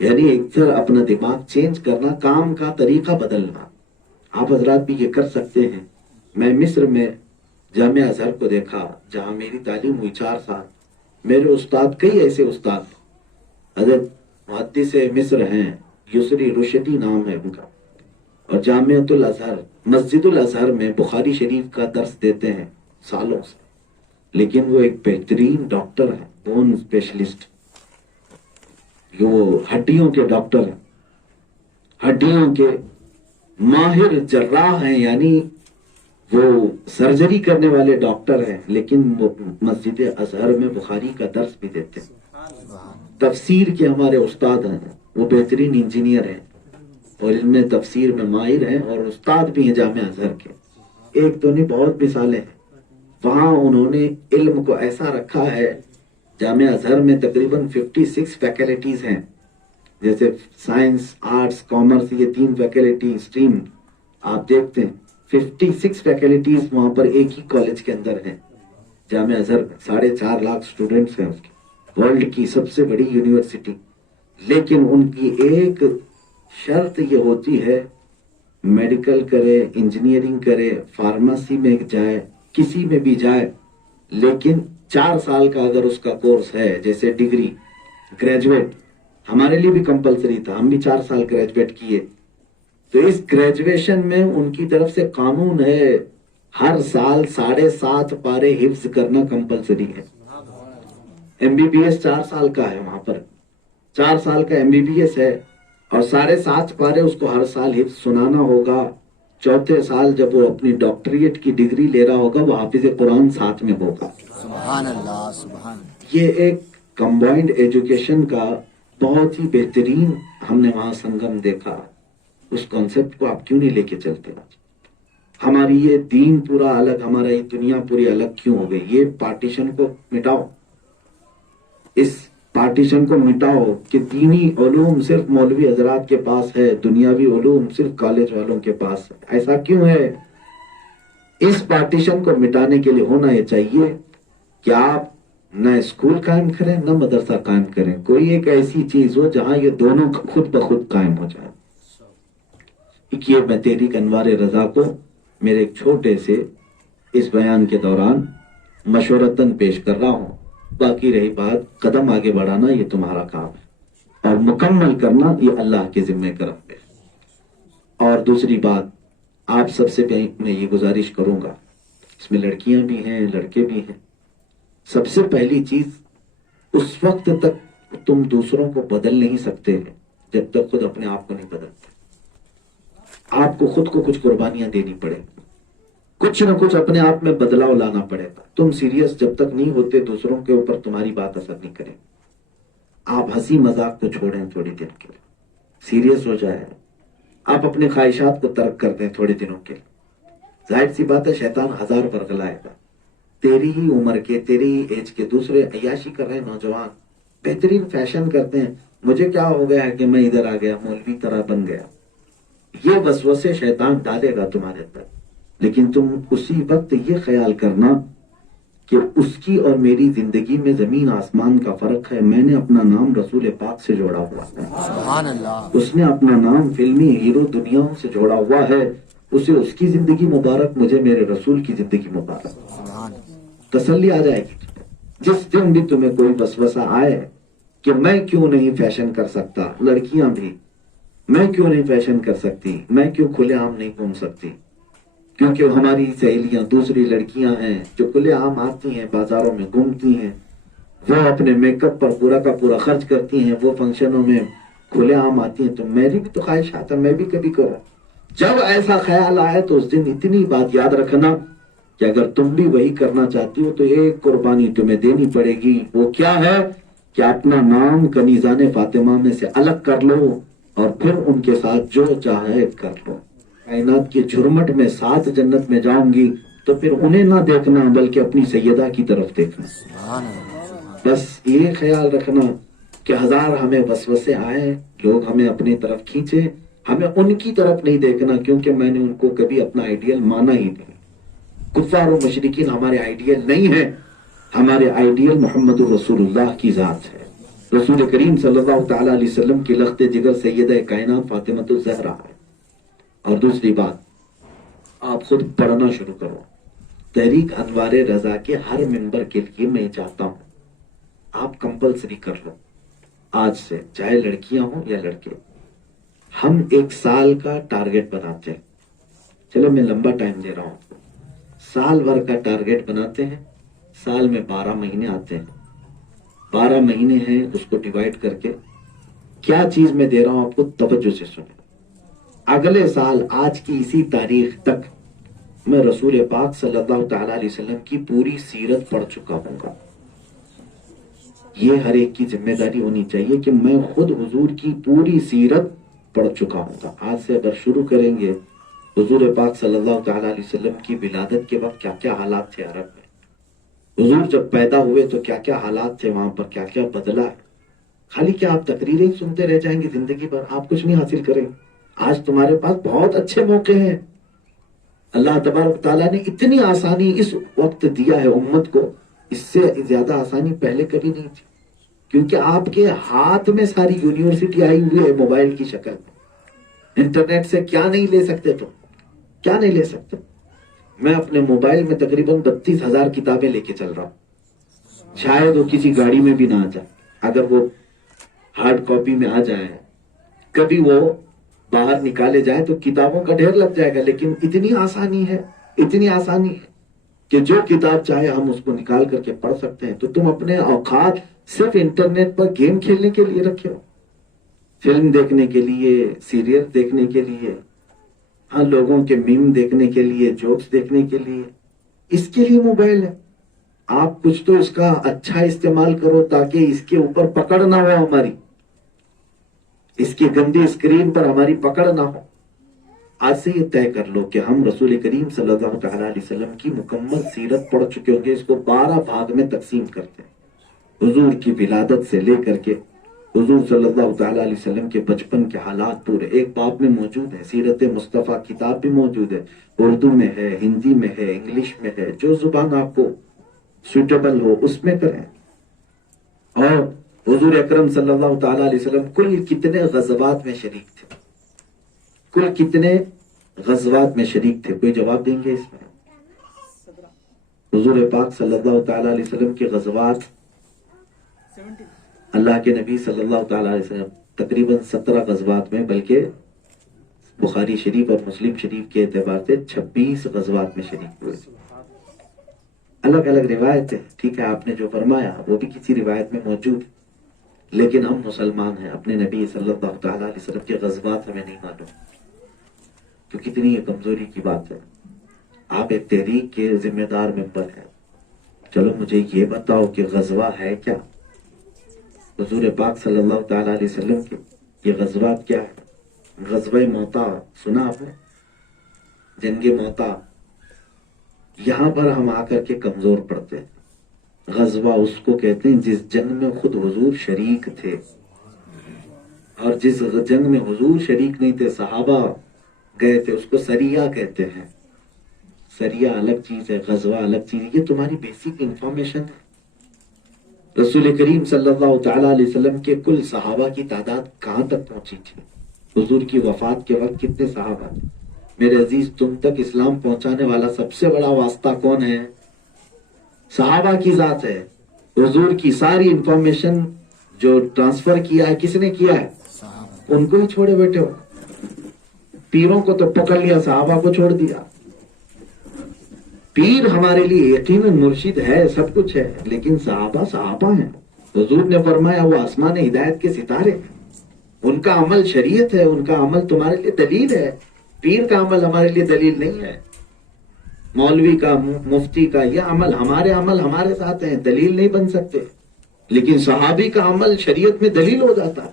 یعنی ایک طرح اپنا دماغ چینج کرنا، کام کا طریقہ بدلنا۔ آپ حضرات بھی یہ کر سکتے ہیں۔ میں مصر میں جامعہ ازہر کو دیکھا جہاں میری تعلیم ہوئی 4 سال، میرے استاد کئی ایسے استاد، حضرت محدث مصر ہیں، یسری رشدی نام ہے ان کا، اور جامعۃ الازہر مسجد الازہر میں بخاری شریف کا درس دیتے ہیں سالوں سے، لیکن وہ ایک بہترین ڈاکٹر ہیں، بون اسپیشلسٹ، وہ ہڈیوں کے ڈاکٹر ہیں، ہڈیوں کے ماہر جراح ہیں، یعنی وہ سرجری کرنے والے ڈاکٹر ہیں، لیکن وہ مسجد ازہر میں بخاری کا درس بھی دیتے ہیں۔ تفسیر کے ہمارے استاد ہیں، وہ بہترین انجینئر ہیں، اور علم تفسیر میں ماہر ہیں اور استاد بھی ہیں جامعہ ازہر کے. ایک تو نہیں بہت مثالیں ہیں. وہاں انہوں نے علم کو ایسا رکھا ہے. جامعہ ازہر میں تقریباً 56 فیکلٹیز ہیں، جیسے سائنس، آرٹس، کامرس، یہ 3 فیکلٹی اسٹریم آپ دیکھتے ہیں. 56 فیکلٹیز وہاں پر ایک ہی کالج کے اندر ہیں. جامعہ ازہر میں 4.5 لاکھ اسٹوڈنٹس ہیں اس کی، ورلڈ کی سب سے بڑی یونیورسٹی. لیکن ان کی ایک شرط یہ ہوتی ہے، میڈیکل کرے، انجینئرنگ کرے، فارمیسی میں جائے، کسی میں بھی جائے، لیکن 4 سال کا اگر اس کا کورس ہے، جیسے ڈگری گریجویٹ ہمارے لیے بھی کمپلسری تھا، ہم بھی 4 سال گریجویٹ کیے. تو اس گریجویشن میں ان کی طرف سے قانون ہے، ہر سال 7.5 پارے حفظ کرنا کمپلسری ہے. MBBS 4 سال کا ہے، وہاں پر 4 سال کا MBBS ہے اور 7.5 پارے اس کو ہر سال حفظ سنانا ہوگا. چوتھے سال جب وہ اپنی ڈاکٹریٹ کی ڈگری لے رہا ہوگا وہ حافظ قرآن ساتھ میں ہوگا. سبحان اللہ سبحان. یہ ایک کمبائنڈ ایجوکیشن کا بہت ہی بہترین ہم نے وہاں سنگم دیکھا. اس کانسیپٹ کو آپ کیوں نہیں لے کے چلتے؟ ہماری یہ دین پورا الگ، ہمارا یہ دنیا پوری الگ کیوں ہو گئی؟ یہ پارٹیشن کو مٹاؤ، اس پارٹیشن کو مٹاؤ کہ دینی علوم صرف مولوی حضرات کے پاس ہے، دنیاوی علوم صرف کالج والوں کے پاس ہے. ایسا کیوں ہے؟ اس پارٹیشن کو مٹانے کے لیے ہونا یہ چاہیے کہ آپ نہ اسکول قائم کریں نہ مدرسہ قائم کریں، کوئی ایک ایسی چیز ہو جہاں یہ دونوں خود بخود قائم ہو جائے. یہ میں تحریک انوار رضا کو میرے ایک چھوٹے سے اس بیان کے دوران مشورتاً پیش کر رہا ہوں. باقی رہی بات قدم آگے بڑھانا یہ تمہارا کام ہے اور مکمل کرنا یہ اللہ کے ذمہ کرم ہے. اور دوسری بات آپ سب سے میں یہ گزارش کروں گا، اس میں لڑکیاں بھی ہیں لڑکے بھی ہیں. سب سے پہلی چیز، اس وقت تک تم دوسروں کو بدل نہیں سکتے جب تک خود اپنے آپ کو نہیں بدلتے. آپ کو خود کو کچھ قربانیاں دینی پڑے، کچھ نہ کچھ اپنے آپ میں بدلاؤ لانا پڑے گا. تم سیریس جب تک نہیں ہوتے دوسروں کے اوپر تمہاری بات اثر نہیں کرے. آپ ہنسی مذاق کو چھوڑیں تھوڑی دن کے لیے، سیریس ہو جائے. آپ اپنے خواہشات کو ترک کر دیں تھوڑے دنوں کے لیے. ظاہر سی بات ہے شیطان 1000 ورغلائے گا. تیری ہی عمر کے، تیری ہی ایج کے دوسرے عیاشی کر رہے ہیں، نوجوان بہترین فیشن کرتے ہیں. مجھے کیا ہو گیا ہے کہ میں ادھر آ گیا، مولوی طرح بن گیا. یہ وسوسے شیطان ڈالے گا تمہارے اندر، لیکن تم اسی وقت یہ خیال کرنا کہ اس کی اور میری زندگی میں زمین آسمان کا فرق ہے. میں نے اپنا نام رسول پاک سے جوڑا ہوا ہے، سبحان اللہ. اس نے اپنا نام فلمی ہیرو دنیاؤں سے جوڑا ہوا ہے. اسے اس کی زندگی مبارک، مجھے میرے رسول کی زندگی مبارک. سبحان. تسلی آ جائے گی. جس دن بھی تمہیں کوئی وسوسہ آئے کہ میں کیوں نہیں فیشن کر سکتا، لڑکیاں بھی میں کیوں نہیں فیشن کر سکتی، میں کیوں کھلے عام نہیں گھوم سکتی، کیونکہ ہماری سہیلیاں دوسری لڑکیاں ہیں جو کھلے عام آتی ہیں، بازاروں میں گھومتی ہیں، وہ اپنے میک اپ پر پورا کا پورا خرچ کرتی ہیں، وہ فنکشنوں میں کھلے عام آتی ہیں. تو میری بھی تو خواہش آتا میں بھی کبھی کروں. جب ایسا خیال آئے تو اس دن اتنی بات یاد رکھنا کہ اگر تم بھی وہی کرنا چاہتی ہو تو ایک قربانی تمہیں دینی پڑے گی. وہ کیا ہے کہ اپنا نام کنیزان فاطمہ میں سے الگ کر لو اور پھر ان کے ساتھ جو چاہے کر لو. کائنات کے جھرمٹ میں 7 جنت میں جاؤں گی تو پھر انہیں نہ دیکھنا بلکہ اپنی سیدہ کی طرف دیکھنا. سبحان اللہ. بس یہ خیال رکھنا کہ 1000 ہمیں وسوسے آئے، لوگ ہمیں اپنی طرف کھینچے، ہمیں ان کی طرف نہیں دیکھنا کیونکہ میں نے ان کو کبھی اپنا آئیڈیل مانا ہی نہیں. کفار و مشرکین ہمارے آئیڈیل نہیں ہیں. ہمارے آئیڈیل محمد رسول اللہ کی ذات ہے. رسول کریم صلی اللہ تعالی علیہ وسلم کی لخت جگر سیدہ کائنات فاطمہ الزہرا ہے. اور دوسری بات، آپ خود پڑھنا شروع کرو. تحریک انوار رضا کے ہر ممبر کے لیے میں چاہتا ہوں آپ کمپلسری کر لو آج سے، چاہے لڑکیاں ہوں یا لڑکے. ہم 1 سال کا ٹارگٹ بناتے ہیں. چلو میں لمبا ٹائم دے رہا ہوں، سال بھر کا ٹارگٹ بناتے ہیں. سال میں 12 مہینے آتے ہیں. 12 مہینے ہیں، اس کو ڈیوائڈ کر کے کیا چیز میں دے رہا ہوں آپ کو توجہ سے سنیں. اگلے سال آج کی اسی تاریخ تک میں رسول پاک صلی اللہ تعالی علیہ وسلم کی پوری سیرت پڑھ چکا ہوں گا. یہ ہر ایک کی ذمہ داری ہونی چاہیے کہ میں خود حضور کی پوری سیرت پڑھ چکا ہوں گا. آج سے اگر شروع کریں گے حضور پاک صلی اللہ تعالیٰ علیہ وسلم کی ولادت کے وقت کیا کیا حالات تھے عرب میں، حضور جب پیدا ہوئے تو کیا کیا حالات تھے وہاں پر، کیا کیا بدلا ہے. خالی کیا آپ تقریریں سنتے رہ جائیں گے زندگی بھر، آپ کچھ نہیں حاصل کریں گے. آج تمہارے پاس بہت اچھے موقع ہیں. اللہ تبارک تعالیٰ نے اتنی آسانی اس وقت دیا ہے امت کو، اس سے زیادہ آسانی پہلے کبھی نہیں تھی، کیونکہ آپ کے ہاتھ میں ساری یونیورسٹی آئی ہوئی ہے موبائل کی شکل میں. انٹرنیٹ سے کیا نہیں لے سکتے تم، کیا نہیں لے سکتے. میں اپنے موبائل میں تقریباً 32,000 کتابیں لے کے چل رہا ہوں. شاید وہ کسی گاڑی میں بھی نہ آ جائے، اگر وہ ہارڈ کاپی میں آ جائے، کبھی وہ باہر نکالے جائے تو کتابوں کا ڈھیر لگ جائے گا. لیکن اتنی آسانی ہے، اتنی آسانی ہے کہ جو کتاب چاہے ہم اس کو نکال کر کے پڑھ سکتے ہیں. تو تم اپنے اوقات صرف انٹرنیٹ پر گیم کھیلنے کے لیے رکھے ہو، فلم دیکھنے کے لیے، سیریل دیکھنے کے لیے، ہاں لوگوں کے میم دیکھنے کے لیے، جوکس دیکھنے کے لیے. اس کے لیے موبائل ہے. آپ کچھ تو اس کا اچھا استعمال کرو تاکہ اس کے اوپر پکڑ نہ ہو ہماری، اس کی گندی اسکرین پر ہماری پکڑ نہ ہو. آج سے یہ طے کر لو کہ ہم رسول کریم صلی اللہ تعالیٰ علیہ وسلم کی مکمل سیرت پڑھ چکے ہوں گے. اس کو 12 بھاگ میں تقسیم کرتے ہیں. حضور کی ولادت سے لے کر کے حضور صلی اللہ تعالیٰ علیہ وسلم کے بچپن کے حالات پورے ایک باب میں موجود ہے. سیرت مصطفیٰ کتاب بھی موجود ہے، اردو میں ہے، ہندی میں ہے، انگلش میں ہے. جو زبان آپ کو سوٹیبل ہو اس میں کریں. اور حضور اکرم صلی اللہ تعالیٰ علیہ وسلم کل کتنے غزوات میں شریک تھے، کل کتنے غزوات میں شریک تھے؟ کوئی جواب دیں گے اس میں؟ حضور پاک صلی اللہ تعالیٰ علیہ وسلم کے غزوات، اللہ کے نبی صلی اللہ تعالیٰ علیہ وسلم تقریباً 17 غزوات میں، بلکہ بخاری شریف اور مسلم شریف کے اعتبار سے 26 غزوات میں شریک ہوئے. الگ الگ روایت ہے، ٹھیک ہے، آپ نے جو فرمایا وہ بھی کسی روایت میں موجود، لیکن ہم مسلمان ہیں، اپنے نبی صلی اللہ تعالیٰ علیہ وسلم کے غزوات ہمیں نہیں معلوم. تو کتنی یہ کمزوری کی بات ہے. آپ ایک تحریک کے ذمہ دار ممبر ہیں، چلو مجھے یہ بتاؤ کہ غزوہ ہے کیا؟ حضور پاک صلی اللہ تعالیٰ علیہ وسلم کے یہ غزوات کیا ہے؟ غزوہ موتا سنا آپ نے؟ جنگ موتا. یہاں پر ہم آ کر کے کمزور پڑتے ہیں. غزوہ اس کو کہتے ہیں جس جنگ میں خود حضور شریک تھے، اور جس جنگ میں حضور شریک نہیں تھے، صحابہ گئے تھے، اس کو سریہ کہتے ہیں. سریہ الگ چیز ہے، غزوہ الگ چیز ہے. یہ تمہاری بیسک انفارمیشن ہے. رسول کریم صلی اللہ تعالیٰ علیہ وسلم کے کل صحابہ کی تعداد کہاں تک پہنچی تھی؟ حضور کی وفات کے وقت کتنے صحابہ تھے؟ میرے عزیز، تم تک اسلام پہنچانے والا سب سے بڑا واسطہ کون ہے؟ صحابہ کی ذات ہے. حضور کی ساری انفارمیشن جو ٹرانسفر کیا ہے کس نے کیا ہے؟ ان کو ہی چھوڑے بیٹھے ہو. پیروں کو تو پکڑ لیا، صحابہ کو چھوڑ دیا. پیر ہمارے لیے یقیناً مرشد ہے، سب کچھ ہے، لیکن صحابہ صحابہ ہیں. حضور نے فرمایا وہ آسمان ہدایت کے ستارے ہیں، ان کا عمل شریعت ہے، ان کا عمل تمہارے لیے دلیل ہے. پیر کا عمل ہمارے لیے دلیل نہیں ہے، مولوی کا، مفتی کا، یہ عمل ہمارے ساتھ ہیں، دلیل نہیں بن سکتے. لیکن صحابی کا عمل شریعت میں دلیل ہو جاتا ہے.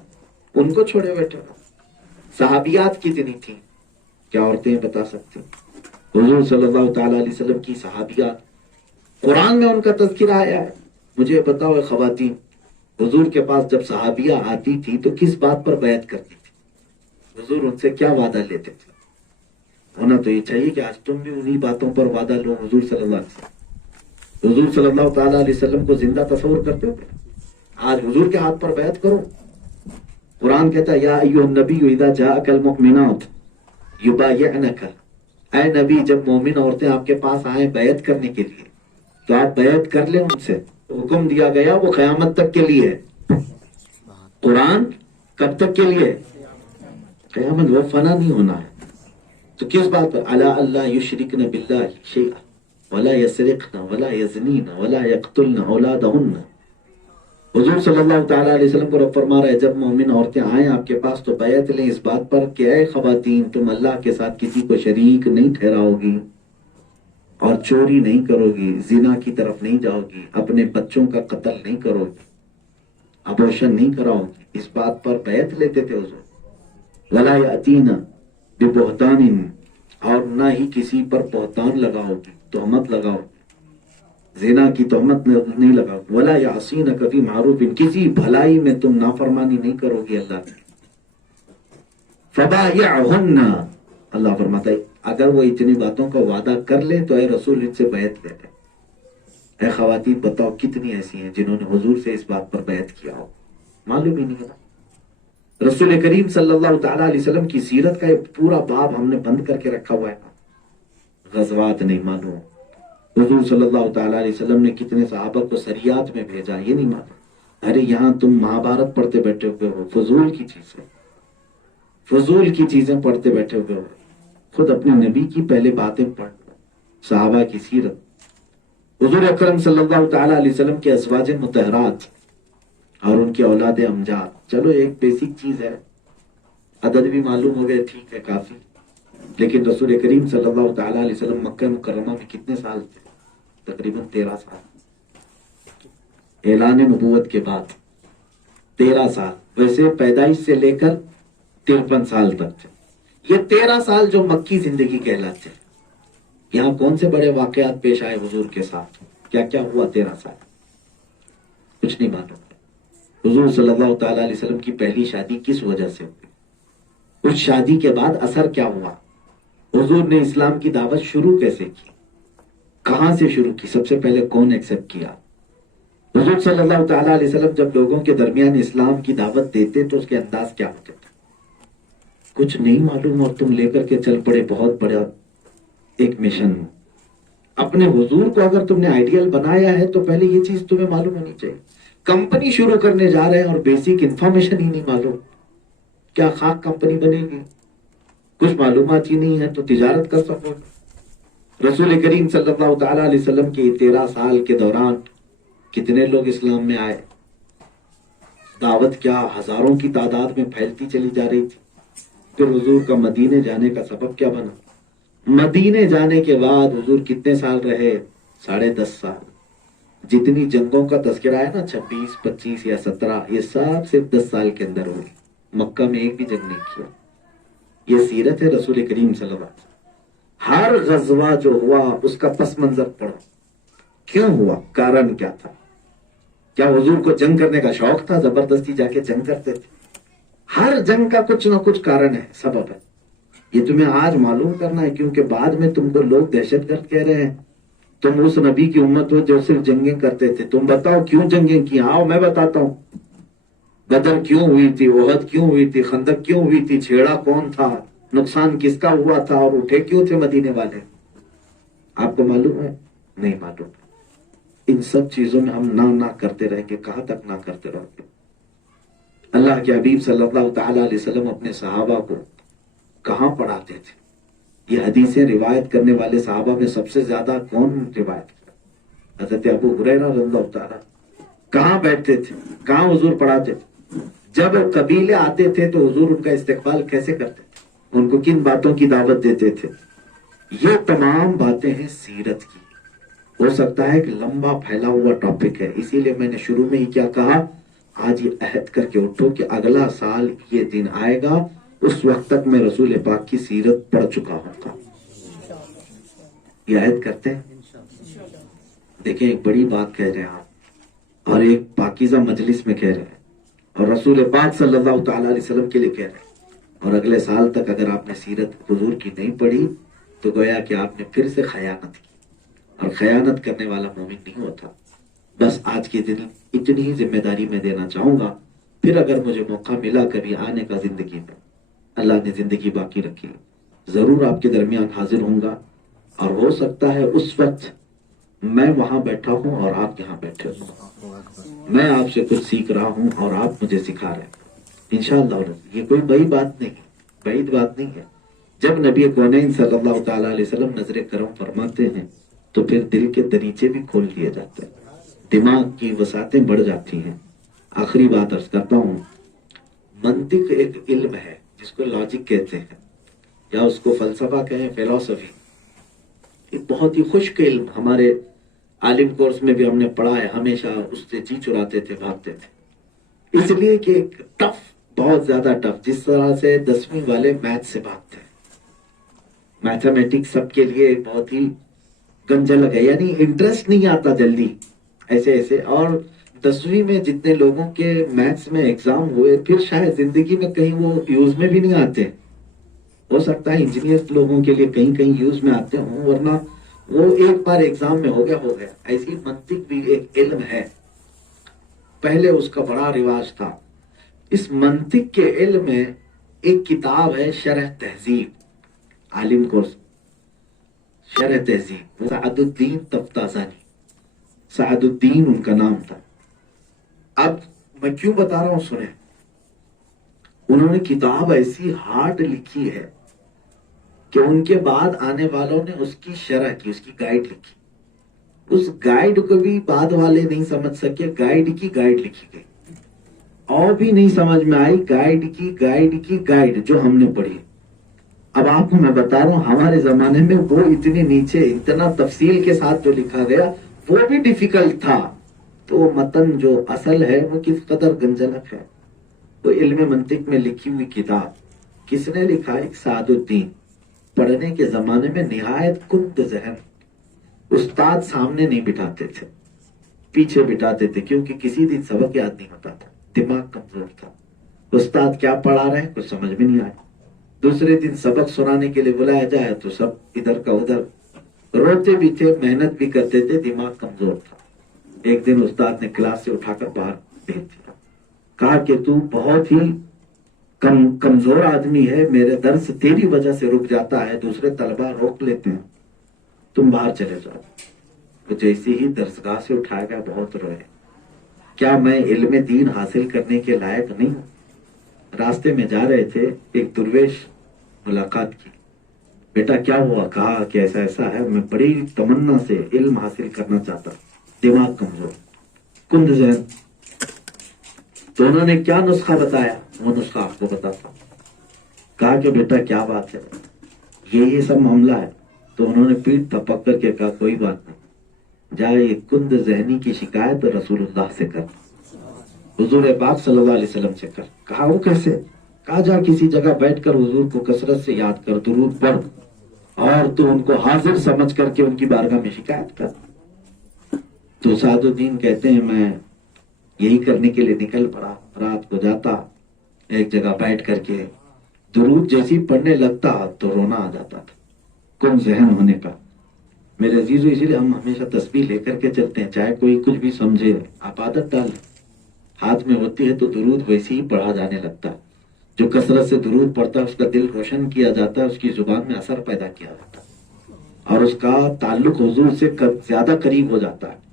ان کو چھوڑے بیٹھے ہو. صحابیات کتنی تھیں؟ کیا عورتیں بتا سکتی؟ حضور صلی اللہ تعالیٰ علیہ وسلم کی صحابیات، قرآن میں ان کا تذکرہ آیا ہے. مجھے بتاؤ خواتین، حضور کے پاس جب صحابیہ آتی تھی تو کس بات پر بیعت کرتی تھی؟ حضور ان سے کیا وعدہ لیتے تھے؟ ہونا تو یہ چاہیے کہ آج تم بھی انہی باتوں پر وعدہ لو. حضور صلی اللہ علیہ وسلم، حضور صلی اللہ تعالیٰ علیہ وسلم کو زندہ تصور کرتے ہو؟ آج حضور کے ہاتھ پر بیعت کرو. قرآن کہتا ہے یا ایھا النبی اذا جاءک المؤمنات یبایعنک، اے نبی جب مومن عورتیں آپ کے پاس آئیں بیعت کرنے کے لیے تو آپ بیعت کر لیں ان سے. حکم دیا گیا وہ قیامت تک کے لیے ہے. قرآن کب تک کے لیے؟ قیامت، وہ فنا نہیں ہونا ہے. تو کس بات پر؟ الا اللہ یشرکن باللہ شیئا ولا یسرقن ولا یزنین ولا یقتلن اولادہن. حضور صلی اللہ تعالیٰ علیہ وسلم کو رب فرما رہا ہے جب مومن عورتیں آئیں آپ کے پاس تو بیعت لیں اس بات پر کہ اے خواتین تم اللہ کے ساتھ کسی کو شریک نہیں ٹھہراؤ گی، اور چوری نہیں کرو گی، زنا کی طرف نہیں جاؤ گی، اپنے بچوں کا قتل نہیں کرو گی، ابورشن نہیں کراؤ گی. اس بات پر بیعت لیتے تھے حضور. ولا یاتین ببہتان، اور نہ ہی کسی پر بہتان لگاؤ گی، تہمت لگاؤ، زنا کی تہمت نہیں لگاؤ، ولا یعصینک فی معروف، کسی بھلائی میں تم نافرمانی نہیں کرو گی اللہ کی، فبایعہن، اللہ فرماتا ہے اگر وہ اتنی باتوں کا وعدہ کر لے تو اے رسول ان سے بیعت لے لے۔ اے خواتین بتاؤ کتنی ایسی ہیں جنہوں نے حضور سے اس بات پر بیعت کیا ہو، معلوم ہی نہیں ہے۔ رسول کریم صلی اللہ تعالیٰ علیہ وسلم کی سیرت کا ایک پورا باب ہم نے بند کر کے رکھا ہوا ہے، غزوات نہیں معلوم، حضور صلی اللہ تعالیٰ علیہ وسلم نے کتنے صحابہ کو سریات میں بھیجا یہ نہیں معلوم۔ ارے یہاں تم مہابھارت پڑھتے بیٹھے ہوئے ہو، فضول کی چیزیں، فضول کی چیزیں پڑھتے بیٹھے ہوئے ہو، خود اپنے نبی کی پہلے باتیں پڑھ لو، صحابہ کی سیرت، حضور اکرم صلی اللہ تعالیٰ علیہ وسلم کے ازواج مطہرات اور ان کے اولاد امجاد۔ چلو ایک بیسک چیز ہے، عدد بھی معلوم ہو گئے، ٹھیک ہے کافی، لیکن رسول کریم صلی اللہ تعالیٰ علیہ وسلم مکہ مکرمہ میں کتنے سال تھے؟ تقریباً 13 سال، اعلان نبوت کے بعد 13 سال، ویسے پیدائش سے لے کر 53 سال تک تھے۔ یہ 13 سال جو مکی زندگی کہلاتے ہیں، یہاں کون سے بڑے واقعات پیش آئے حضور کے ساتھ، کیا کیا ہوا 13 سال؟ کچھ نہیں معلوم۔ حضور صلی اللہ تعالیٰ علیہ وسلم کی پہلی شادی کس وجہ سے ہوئی؟ اس شادی کے بعد اثر کیا ہوا؟ حضور نے اسلام کی دعوت شروع کیسے کی؟ کہاں سے شروع کی؟ سب سے پہلے کون ایکسپٹ کیا؟ حضور صلی اللہ تعالیٰ علیہ وسلم جب لوگوں کے درمیان اسلام کی دعوت دیتے تو اس کے انداز کیا ہوتے تھے؟ کچھ نہیں معلوم، اور تم لے کر کے چل پڑے بہت بڑا ایک مشن۔ اپنے حضور کو اگر تم نے آئیڈیل بنایا ہے تو پہلے یہ چیز تمہیں معلوم ہونی چاہیے۔ کمپنی شروع کرنے جا رہے ہیں اور بیسک انفارمیشن ہی نہیں معلوم، کیا خاک کمپنی بنے گی؟ کچھ معلومات ہی نہیں ہے تو تجارت کر سکو گے؟ رسول کریم صلی اللہ تعالیٰ علیہ وسلم کے 13 سال کے دوران کتنے لوگ اسلام میں آئے؟ دعوت کیا ہزاروں کی تعداد میں پھیلتی چلی جا رہی تھی۔ پھر حضور کا مدینے جانے کا سبب کیا بنا؟ مدینے جانے کے بعد حضور کتنے سال رہے؟ 10.5 سال۔ جتنی جنگوں کا تذکرہ ہے نا، 26، 25 یا 17، یہ سب صرف 10 سال کے اندر ہوئی۔ مکہ میں ایک بھی جنگ نہیں کیا۔ یہ سیرت ہے رسول کریم صلی اللہ علیہ وسلم۔ ہر غزوہ جو ہوا اس کا پس منظر پڑھو، کیوں ہوا، کارن کیا تھا؟ کیا حضور کو جنگ کرنے کا شوق تھا؟ زبردستی جا کے جنگ کرتے تھے؟ ہر جنگ کا کچھ نہ کچھ کارن ہے، سبب ہے۔ یہ تمہیں آج معلوم کرنا ہے، کیونکہ بعد میں تم کو لوگ دہشت گرد کہہ رہے ہیں۔ تم اس نبی کی امت ہو جو صرف جنگیں کرتے تھے، تم بتاؤ کیوں جنگیں کی؟ آؤ میں بتاتا ہوں۔ بدر کیوں ہوئی تھی؟ احد کیوں ہوئی تھی؟ خندق کیوں ہوئی تھی؟ چھیڑا کون تھا؟ نقصان کس کا ہوا تھا؟ اور اٹھے کیوں تھے مدینے والے؟ آپ کو معلوم ہے؟ نہیں معلوم۔ ان سب چیزوں میں ہم نہ کرتے رہیں گے، کہاں تک نہ کرتے رہیں گے؟ اللہ کے حبیب صلی اللہ تعالیٰ علیہ وسلم اپنے صحابہ کو کہاں پڑھاتے تھے؟ یہ حدیثیں روایت کرنے والے صحابہ میں سب سے زیادہ کون روایت کرتا؟ حضرت ابو ہریرہ رضی اللہ تعالیٰ کہاں بیٹھتے تھے؟ کہاں حضور پڑھاتے تھے؟ جب قبیلے آتے تھے تو حضور ان کا استقبال کیسے کرتے تھے؟ ان کو کن باتوں کی دعوت دیتے تھے؟ یہ تمام باتیں ہیں سیرت کی۔ ہو سکتا ہے کہ لمبا پھیلا ہوا ٹاپک ہے، اسی لیے میں نے شروع میں ہی کیا کہا، آج یہ عہد کر کے اٹھو کہ اگلا سال یہ دن آئے گا اس وقت تک میں رسول پاک کی سیرت پڑھ چکا ہوں گا۔ یہ عہد کرتے ہیں۔ دیکھیں ایک بڑی بات کہہ رہے ہیں آپ، اور ایک پاکیزہ مجلس میں کہہ رہے ہیں، اور رسول پاک صلی اللہ تعالیٰ علیہ وسلم کے لیے کہہ رہے ہیں، اور اگلے سال تک اگر آپ نے سیرت حضور کی نہیں پڑھی تو گویا کہ آپ نے پھر سے خیانت کی، اور خیانت کرنے والا مومن نہیں ہوتا۔ بس آج کے دن اتنی ہی ذمہ داری میں دینا چاہوں گا، پھر اگر مجھے موقع ملا کبھی آنے کا زندگی میں، اللہ نے زندگی باقی رکھی، ضرور آپ کے درمیان حاضر ہوں گا، اور ہو سکتا ہے اس وقت میں وہاں بیٹھا ہوں اور آپ یہاں بیٹھے ہوں، میں آپ سے کچھ سیکھ رہا ہوں اور آپ مجھے سکھا رہے ہیں انشاءاللہ۔ یہ کوئی بڑی بات نہیں، بعید بات نہیں ہے۔ جب نبی کونین صلی اللہ تعالیٰ علیہ وسلم نظر کرم فرماتے ہیں تو پھر دل کے دریچے بھی کھول دیے جاتے ہیں، دماغ کی وسعتیں بڑھ جاتی ہیں۔ آخری بات عرض کرتا ہوں، منطق ایک علم ہے جس کو لاجک کہتے ہیں، یا اس کو فلسفہ کہیں، فلسفی، ایک بہت ہی خشک علم۔ ہمارے عالم کورس میں بھی ہم نے پڑھا ہے، ہمیشہ اس سے جی چراتے تھے، بھاگتے تھے، اس لیے کہ ایک ٹف بہت زیادہ ٹف، جس طرح سے 10ویں والے میتھ سے بھاگتے ہیں. میتھمیٹکس سب کے لیے بہت ہی گنجلک ہے، یعنی انٹرسٹ نہیں آتا جلدی ایسے ایسے. اور 10ویں میں جتنے لوگوں کے میتھس میں ایگزام ہوئے پھر شاید زندگی میں کہیں وہ یوز میں بھی نہیں آتے. ہو سکتا ہے انجینئر لوگوں کے لیے کہیں کہیں یوز میں آتے ہوں، ورنہ وہ ایک بار ایگزام میں ہو گیا ہو گیا. ایسی منطق بھی ایک علم ہے، پہلے اس کا بڑا رواج تھا. اس منطق کے علم میں ایک کتاب ہے شرح تہذیب، عالم کو شرح تہذیب، سعد الدین تفتازانی، سعد الدین ان کا نام تھا. اب میں کیوں بتا رہا ہوں سنیں. انہوں نے کتاب ایسی ہارڈ لکھی ہے کہ ان کے بعد آنے والوں نے اس کی شرح کی، اس کی گائیڈ لکھی. اس گائیڈ کو بھی بعد والے نہیں سمجھ سکے، گائیڈ کی گائیڈ لکھی گئی. اور بھی نہیں سمجھ میں آئی، گائیڈ کی گائیڈ جو ہم نے پڑھی. اب آپ کو میں بتا رہا ہوں ہمارے زمانے میں وہ اتنے نیچے اتنا تفصیل کے ساتھ جو لکھا گیا وہ بھی ڈیفیکلٹ تھا. تو متن جو اصل ہے وہ کس قدر گنجلک ہے. وہ علم منطق میں لکھی ہوئی کتاب کس نے لکھا؟ ایک سعد الدین. پڑھنے کے زمانے میں نہایت کند ذہن. استاد سامنے نہیں بٹھاتے تھے، پیچھے بٹھاتے تھے، کیونکہ کسی دن سبق یاد نہیں ہوتا تھا، دماغ کمزور تھا. استاد کیا پڑھا رہے ہیں کچھ سمجھ میں نہیں آیا. دوسرے دن سبق سنانے کے لیے بلایا جائے تو سب ادھر کا ادھر، روتے بھی تھے، محنت بھی کرتے تھے، دماغ کمزور تھا. ایک دن استاد نے کلاس سے اٹھا کر باہر بھیج دیا، کہا کہ تو بہت ہی کمزور آدمی ہے، میرے درس تیری وجہ سے رک جاتا ہے، دوسرے طلبہ روک لیتے ہیں، تم باہر چلے جاؤ. تو جیسے ہی درسگاہ سے اٹھایا گیا بہت روئے. کیا میں علم دین حاصل کرنے کے لائق نہیں ہوں؟ راستے میں جا رہے تھے، ایک درویش ملاقات کی. بیٹا کیا ہوا؟ کہا کہ ایسا ایسا ہے، میں بڑی تمنا سے علم حاصل کرنا چاہتا، دماغ کمزور، کند ذہن. تو انہوں نے کیا نسخہ بتایا؟ وہ نسخہ آپ کو بتاتا ہوں. کہا کہ بیٹا کیا بات ہے، یہ سب معاملہ ہے. تو انہوں نے پیٹ تھپک کر کے کہا کوئی بات نہیں، جائے کند ذہنی کی شکایت رسول اللہ سے کر، حضور پاک صلی اللہ علیہ وسلم سے کر. کہا وہ کیسے؟ کہا جا کسی جگہ بیٹھ کر حضور کو کثرت سے یاد کر، درود پڑھ، اور تو ان کو حاضر سمجھ کر کے ان کی بارگاہ میں شکایت کر. تو سعد الدین کہتے ہیں میں یہی کرنے کے لیے نکل پڑا. رات کو جاتا، ایک جگہ بیٹھ کر کے درود جیسی پڑھنے لگتا تو رونا آ جاتا تھا، کم ذہن ہونے کا. میرے عزیزو اسی لیے ہم ہمیشہ تسبیح لے کر کے چلتے ہیں، چاہے کوئی کچھ بھی سمجھے. آپ عادت ڈالیں، ہاتھ میں ہوتی ہے تو درود ویسے ہی پڑھا جانے لگتا ہے. جو کثرت سے درود پڑھتا ہے اس کا دل روشن کیا جاتا ہے، اس کی زبان میں اثر پیدا کیا جاتا ہے، اور اس کا تعلق حضور سے زیادہ قریب ہو جاتا ہے.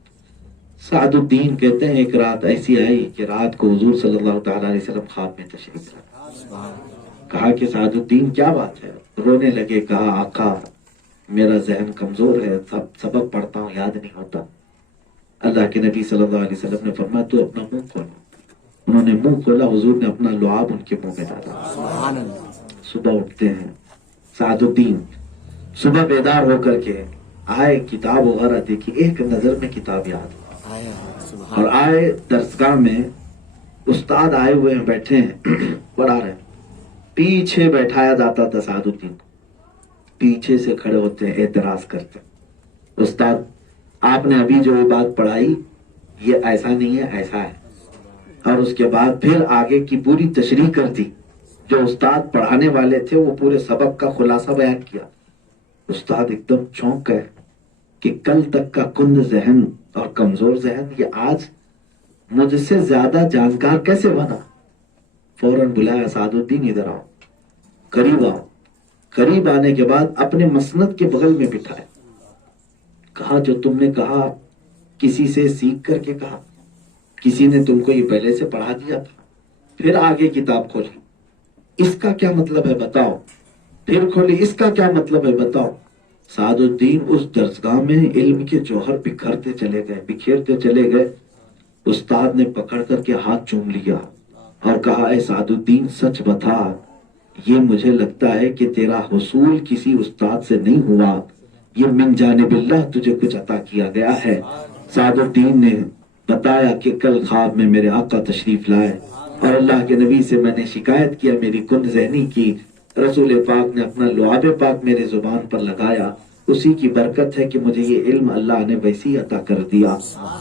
سعد الدین کہتے ہیں ایک رات ایسی آئی کہ رات کو حضور صلی اللہ تعالی علیہ وسلم خواب میں تشریف لائے. کہا کہ سعد الدین کیا بات ہے؟ رونے لگے. کہا آقا میرا ذہن کمزور ہے، سبق پڑھتا ہوں یاد نہیں ہوتا. اللہ کے نبی صلی اللہ علیہ وسلم نے فرمایا تو اپنا منہ کھولو. انہوں نے منہ کھولا، حضور نے اپنا لعاب ان کے منہ میں ڈالا. سبحان اللہ. صبح اٹھتے ہیں سعد الدین، صبح بیدار ہو کر کے آئے، کتاب وغیرہ دیکھی، ایک نظر میں کتاب یاد، اور آئے درسگاہ میں. استاد آئے ہوئے ہیں، بیٹھے ہیں، پڑھا رہے ہیں. پیچھے بیٹھایا جاتا تھا سعد الدین کو، پیچھے سے کھڑے ہوتے ہیں، اعتراض کرتے ہیں. استاد آپ نے ابھی جو یہ بات پڑھائی یہ ایسا نہیں ہے، ایسا ہے. اور اس کے بعد پھر آگے کی پوری تشریح کر دی. جو استاد پڑھانے والے تھے وہ پورے سبق کا خلاصہ بیان کیا. استاد ایک دم چونک گئے کہ کل تک کا کند ذہن اور کمزور ذہن یہ آج مجھ سے زیادہ جانکار کیسے بنا. فوراً بلایا، سعد الدین ادھر آؤ، قریب آؤ. قریب آنے کے بعد اپنے مسند کے بغل میں بٹھائے. کہا جو تم نے کہا کسی سے سیکھ کر کے کہا، کسی نے تم کو یہ پہلے سے پڑھا دیا تھا. پھر آگے کتاب کھولی، اس کا کیا مطلب ہے بتاؤ. پھر کھولی، اس کا کیا مطلب ہے بتاؤ. سعد الدین اس درسگاہ میں علم کے جوہر بکھرتے چلے گئے، بکھیرتے چلے گئے. استاد نے پکڑ کر کے ہاتھ چوم لیا اور کہا اے سعد الدین سچ بتا، یہ مجھے لگتا ہے کہ تیرا حصول کسی استاد سے نہیں ہوا، یہ من جانب اللہ تجھے کچھ عطا کیا گیا ہے. سعد الدین نے بتایا کہ کل خواب میں میرے آقا تشریف لائے اور اللہ کے نبی سے میں نے شکایت کیا، میری کن ذہنی کی، رسول پاک نے اپنا لعاب پاک میرے زبان پر لگایا، اسی کی برکت ہے کہ مجھے یہ علم اللہ نے ویسی عطا کر دیا،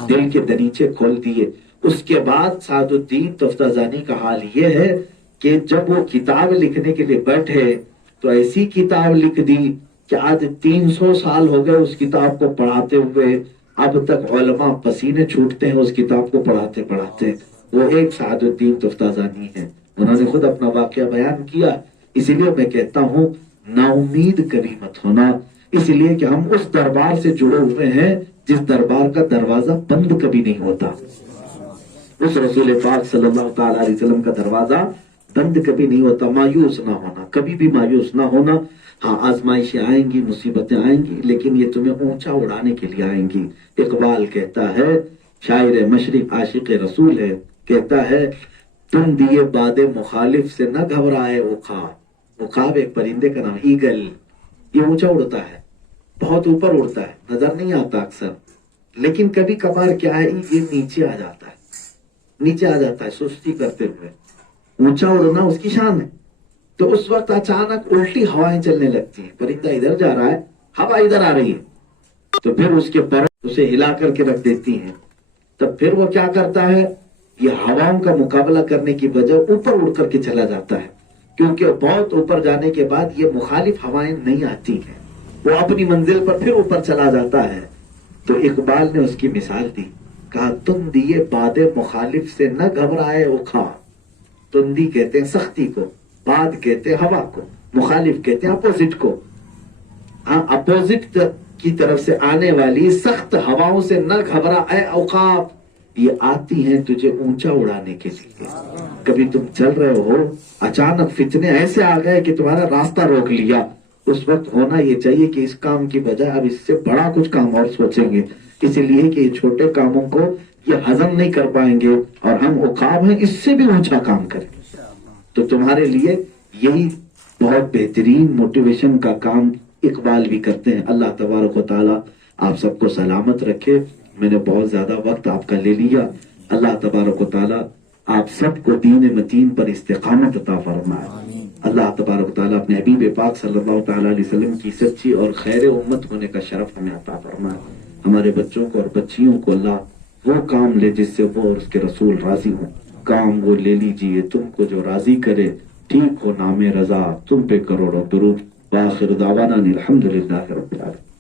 دل کے دریچے کھول دیے۔ اس کے بعد سعد الدین تفتازانی کا حال یہ ہے کہ جب وہ کتاب لکھنے کے لیے بیٹھے تو ایسی کتاب لکھ دی کہ آج 300 سال ہو گئے اس کتاب کو پڑھاتے ہوئے، اب تک علماء پسینے چھوٹتے ہیں اس کتاب کو پڑھاتے پڑھاتے۔ وہ ایک سعد الدین تفتازانی ہے، انہوں نے خود اپنا واقعہ بیان کیا۔ اسی لیے میں کہتا ہوں نا امید کبھی مت ہونا، اس لیے کہ ہم اس دربار سے جڑے ہوئے ہیں جس دربار کا دروازہ بند کبھی نہیں ہوتا، اس رسول پاک صلی اللہ تعالی علیہ وسلم کا دروازہ بند کبھی نہیں ہوتا۔ مایوس نہ ہونا، کبھی بھی مایوس نہ ہونا۔ ہاں آزمائشیں آئیں گی، مصیبتیں آئیں گی، لیکن یہ تمہیں اونچا اڑانے کے لیے آئیں گی۔ اقبال کہتا ہے، شاعر مشرق عاشق رسول ہے، کہتا ہے تم دیے باد مخالف سے نہ گھبرائے عقاب۔ عقاب ایک پرندے کا نام، ایگل، یہ اونچا اڑتا ہے، بہت اوپر اڑتا ہے، نظر نہیں آتا اکثر، لیکن کبھی کبھار کیا ہے یہ نیچے آ جاتا ہے، نیچے آ جاتا ہے سستی کرتے ہوئے۔ اونچا اڑنا اس کی شان ہے، تو اس وقت اچانک الٹی ہوائیں چلنے لگتی ہیں، پرندہ ادھر جا رہا ہے، ہوا ادھر آ رہی ہے، تو پھر اس کے پر اسے ہلا کر کے رکھ دیتی ہیں۔ تب پھر وہ کیا کرتا ہے، یہ ہواؤں کا مقابلہ کرنے کی وجہ اوپر اڑ کر کے چلا جاتا ہے، کیونکہ بہت اوپر جانے کے بعد یہ مخالف ہوائیں نہیں آتی ہیں، وہ اپنی منزل پر پھر اوپر چلا جاتا ہے۔ تو اقبال نے اس کی مثال دی، کہا تم دیے باد مخالف سے نہ گھبرائے عقاب۔ تندی کہتے ہیں سختی کو، باد کہتے ہیں ہوا کو، مخالف کہتے ہیں اپوزٹ کو۔ ہاں اپوزٹ کی طرف سے آنے والی سخت ہواؤں سے نہ گھبرا اے عقاب، یہ آتی ہیں تجھے اونچا اڑانے کے لیے۔ کبھی تم چل رہے ہو، اچانک فتنے ایسے آ گئے کہ تمہارا راستہ روک لیا، اس وقت ہونا یہ چاہیے کہ اس کام کی بجائے اب اس سے بڑا کچھ کام اور سوچیں گے، اس لیے کہ یہ چھوٹے کاموں کو یہ ہضم نہیں کر پائیں گے اور ہم عقاب ہیں، اس سے بھی اونچا کام کریں گے۔ تو تمہارے لیے یہی بہت بہترین موٹیویشن کا کام اقبال بھی کرتے ہیں۔ اللہ تبارک و تعالیٰ آپ سب کو سلامت رکھے۔ میں نے بہت زیادہ وقت آپ کا لے لیا، اللہ تبارک و تعالیٰ آپ سب کو دین متین پر استقامت عطا فرمائے۔ اللہ تبارک و تعالیٰ اپنے حبیب پاک صلی اللہ تعالیٰ علیہ وسلم کی سچی اور خیر امت ہونے کا شرف ہمیں عطا فرمائے۔ ہمارے بچوں کو اور بچیوں کو اللہ وہ کام لے جس سے وہ اور اس کے رسول راضی ہوں، کام وہ لے لیجئے تم کو جو راضی کرے، ٹھیک ہو نام رضا تم پہ کروڑوں درود۔ وآخر دعوانا الحمدللہ رب العالمین۔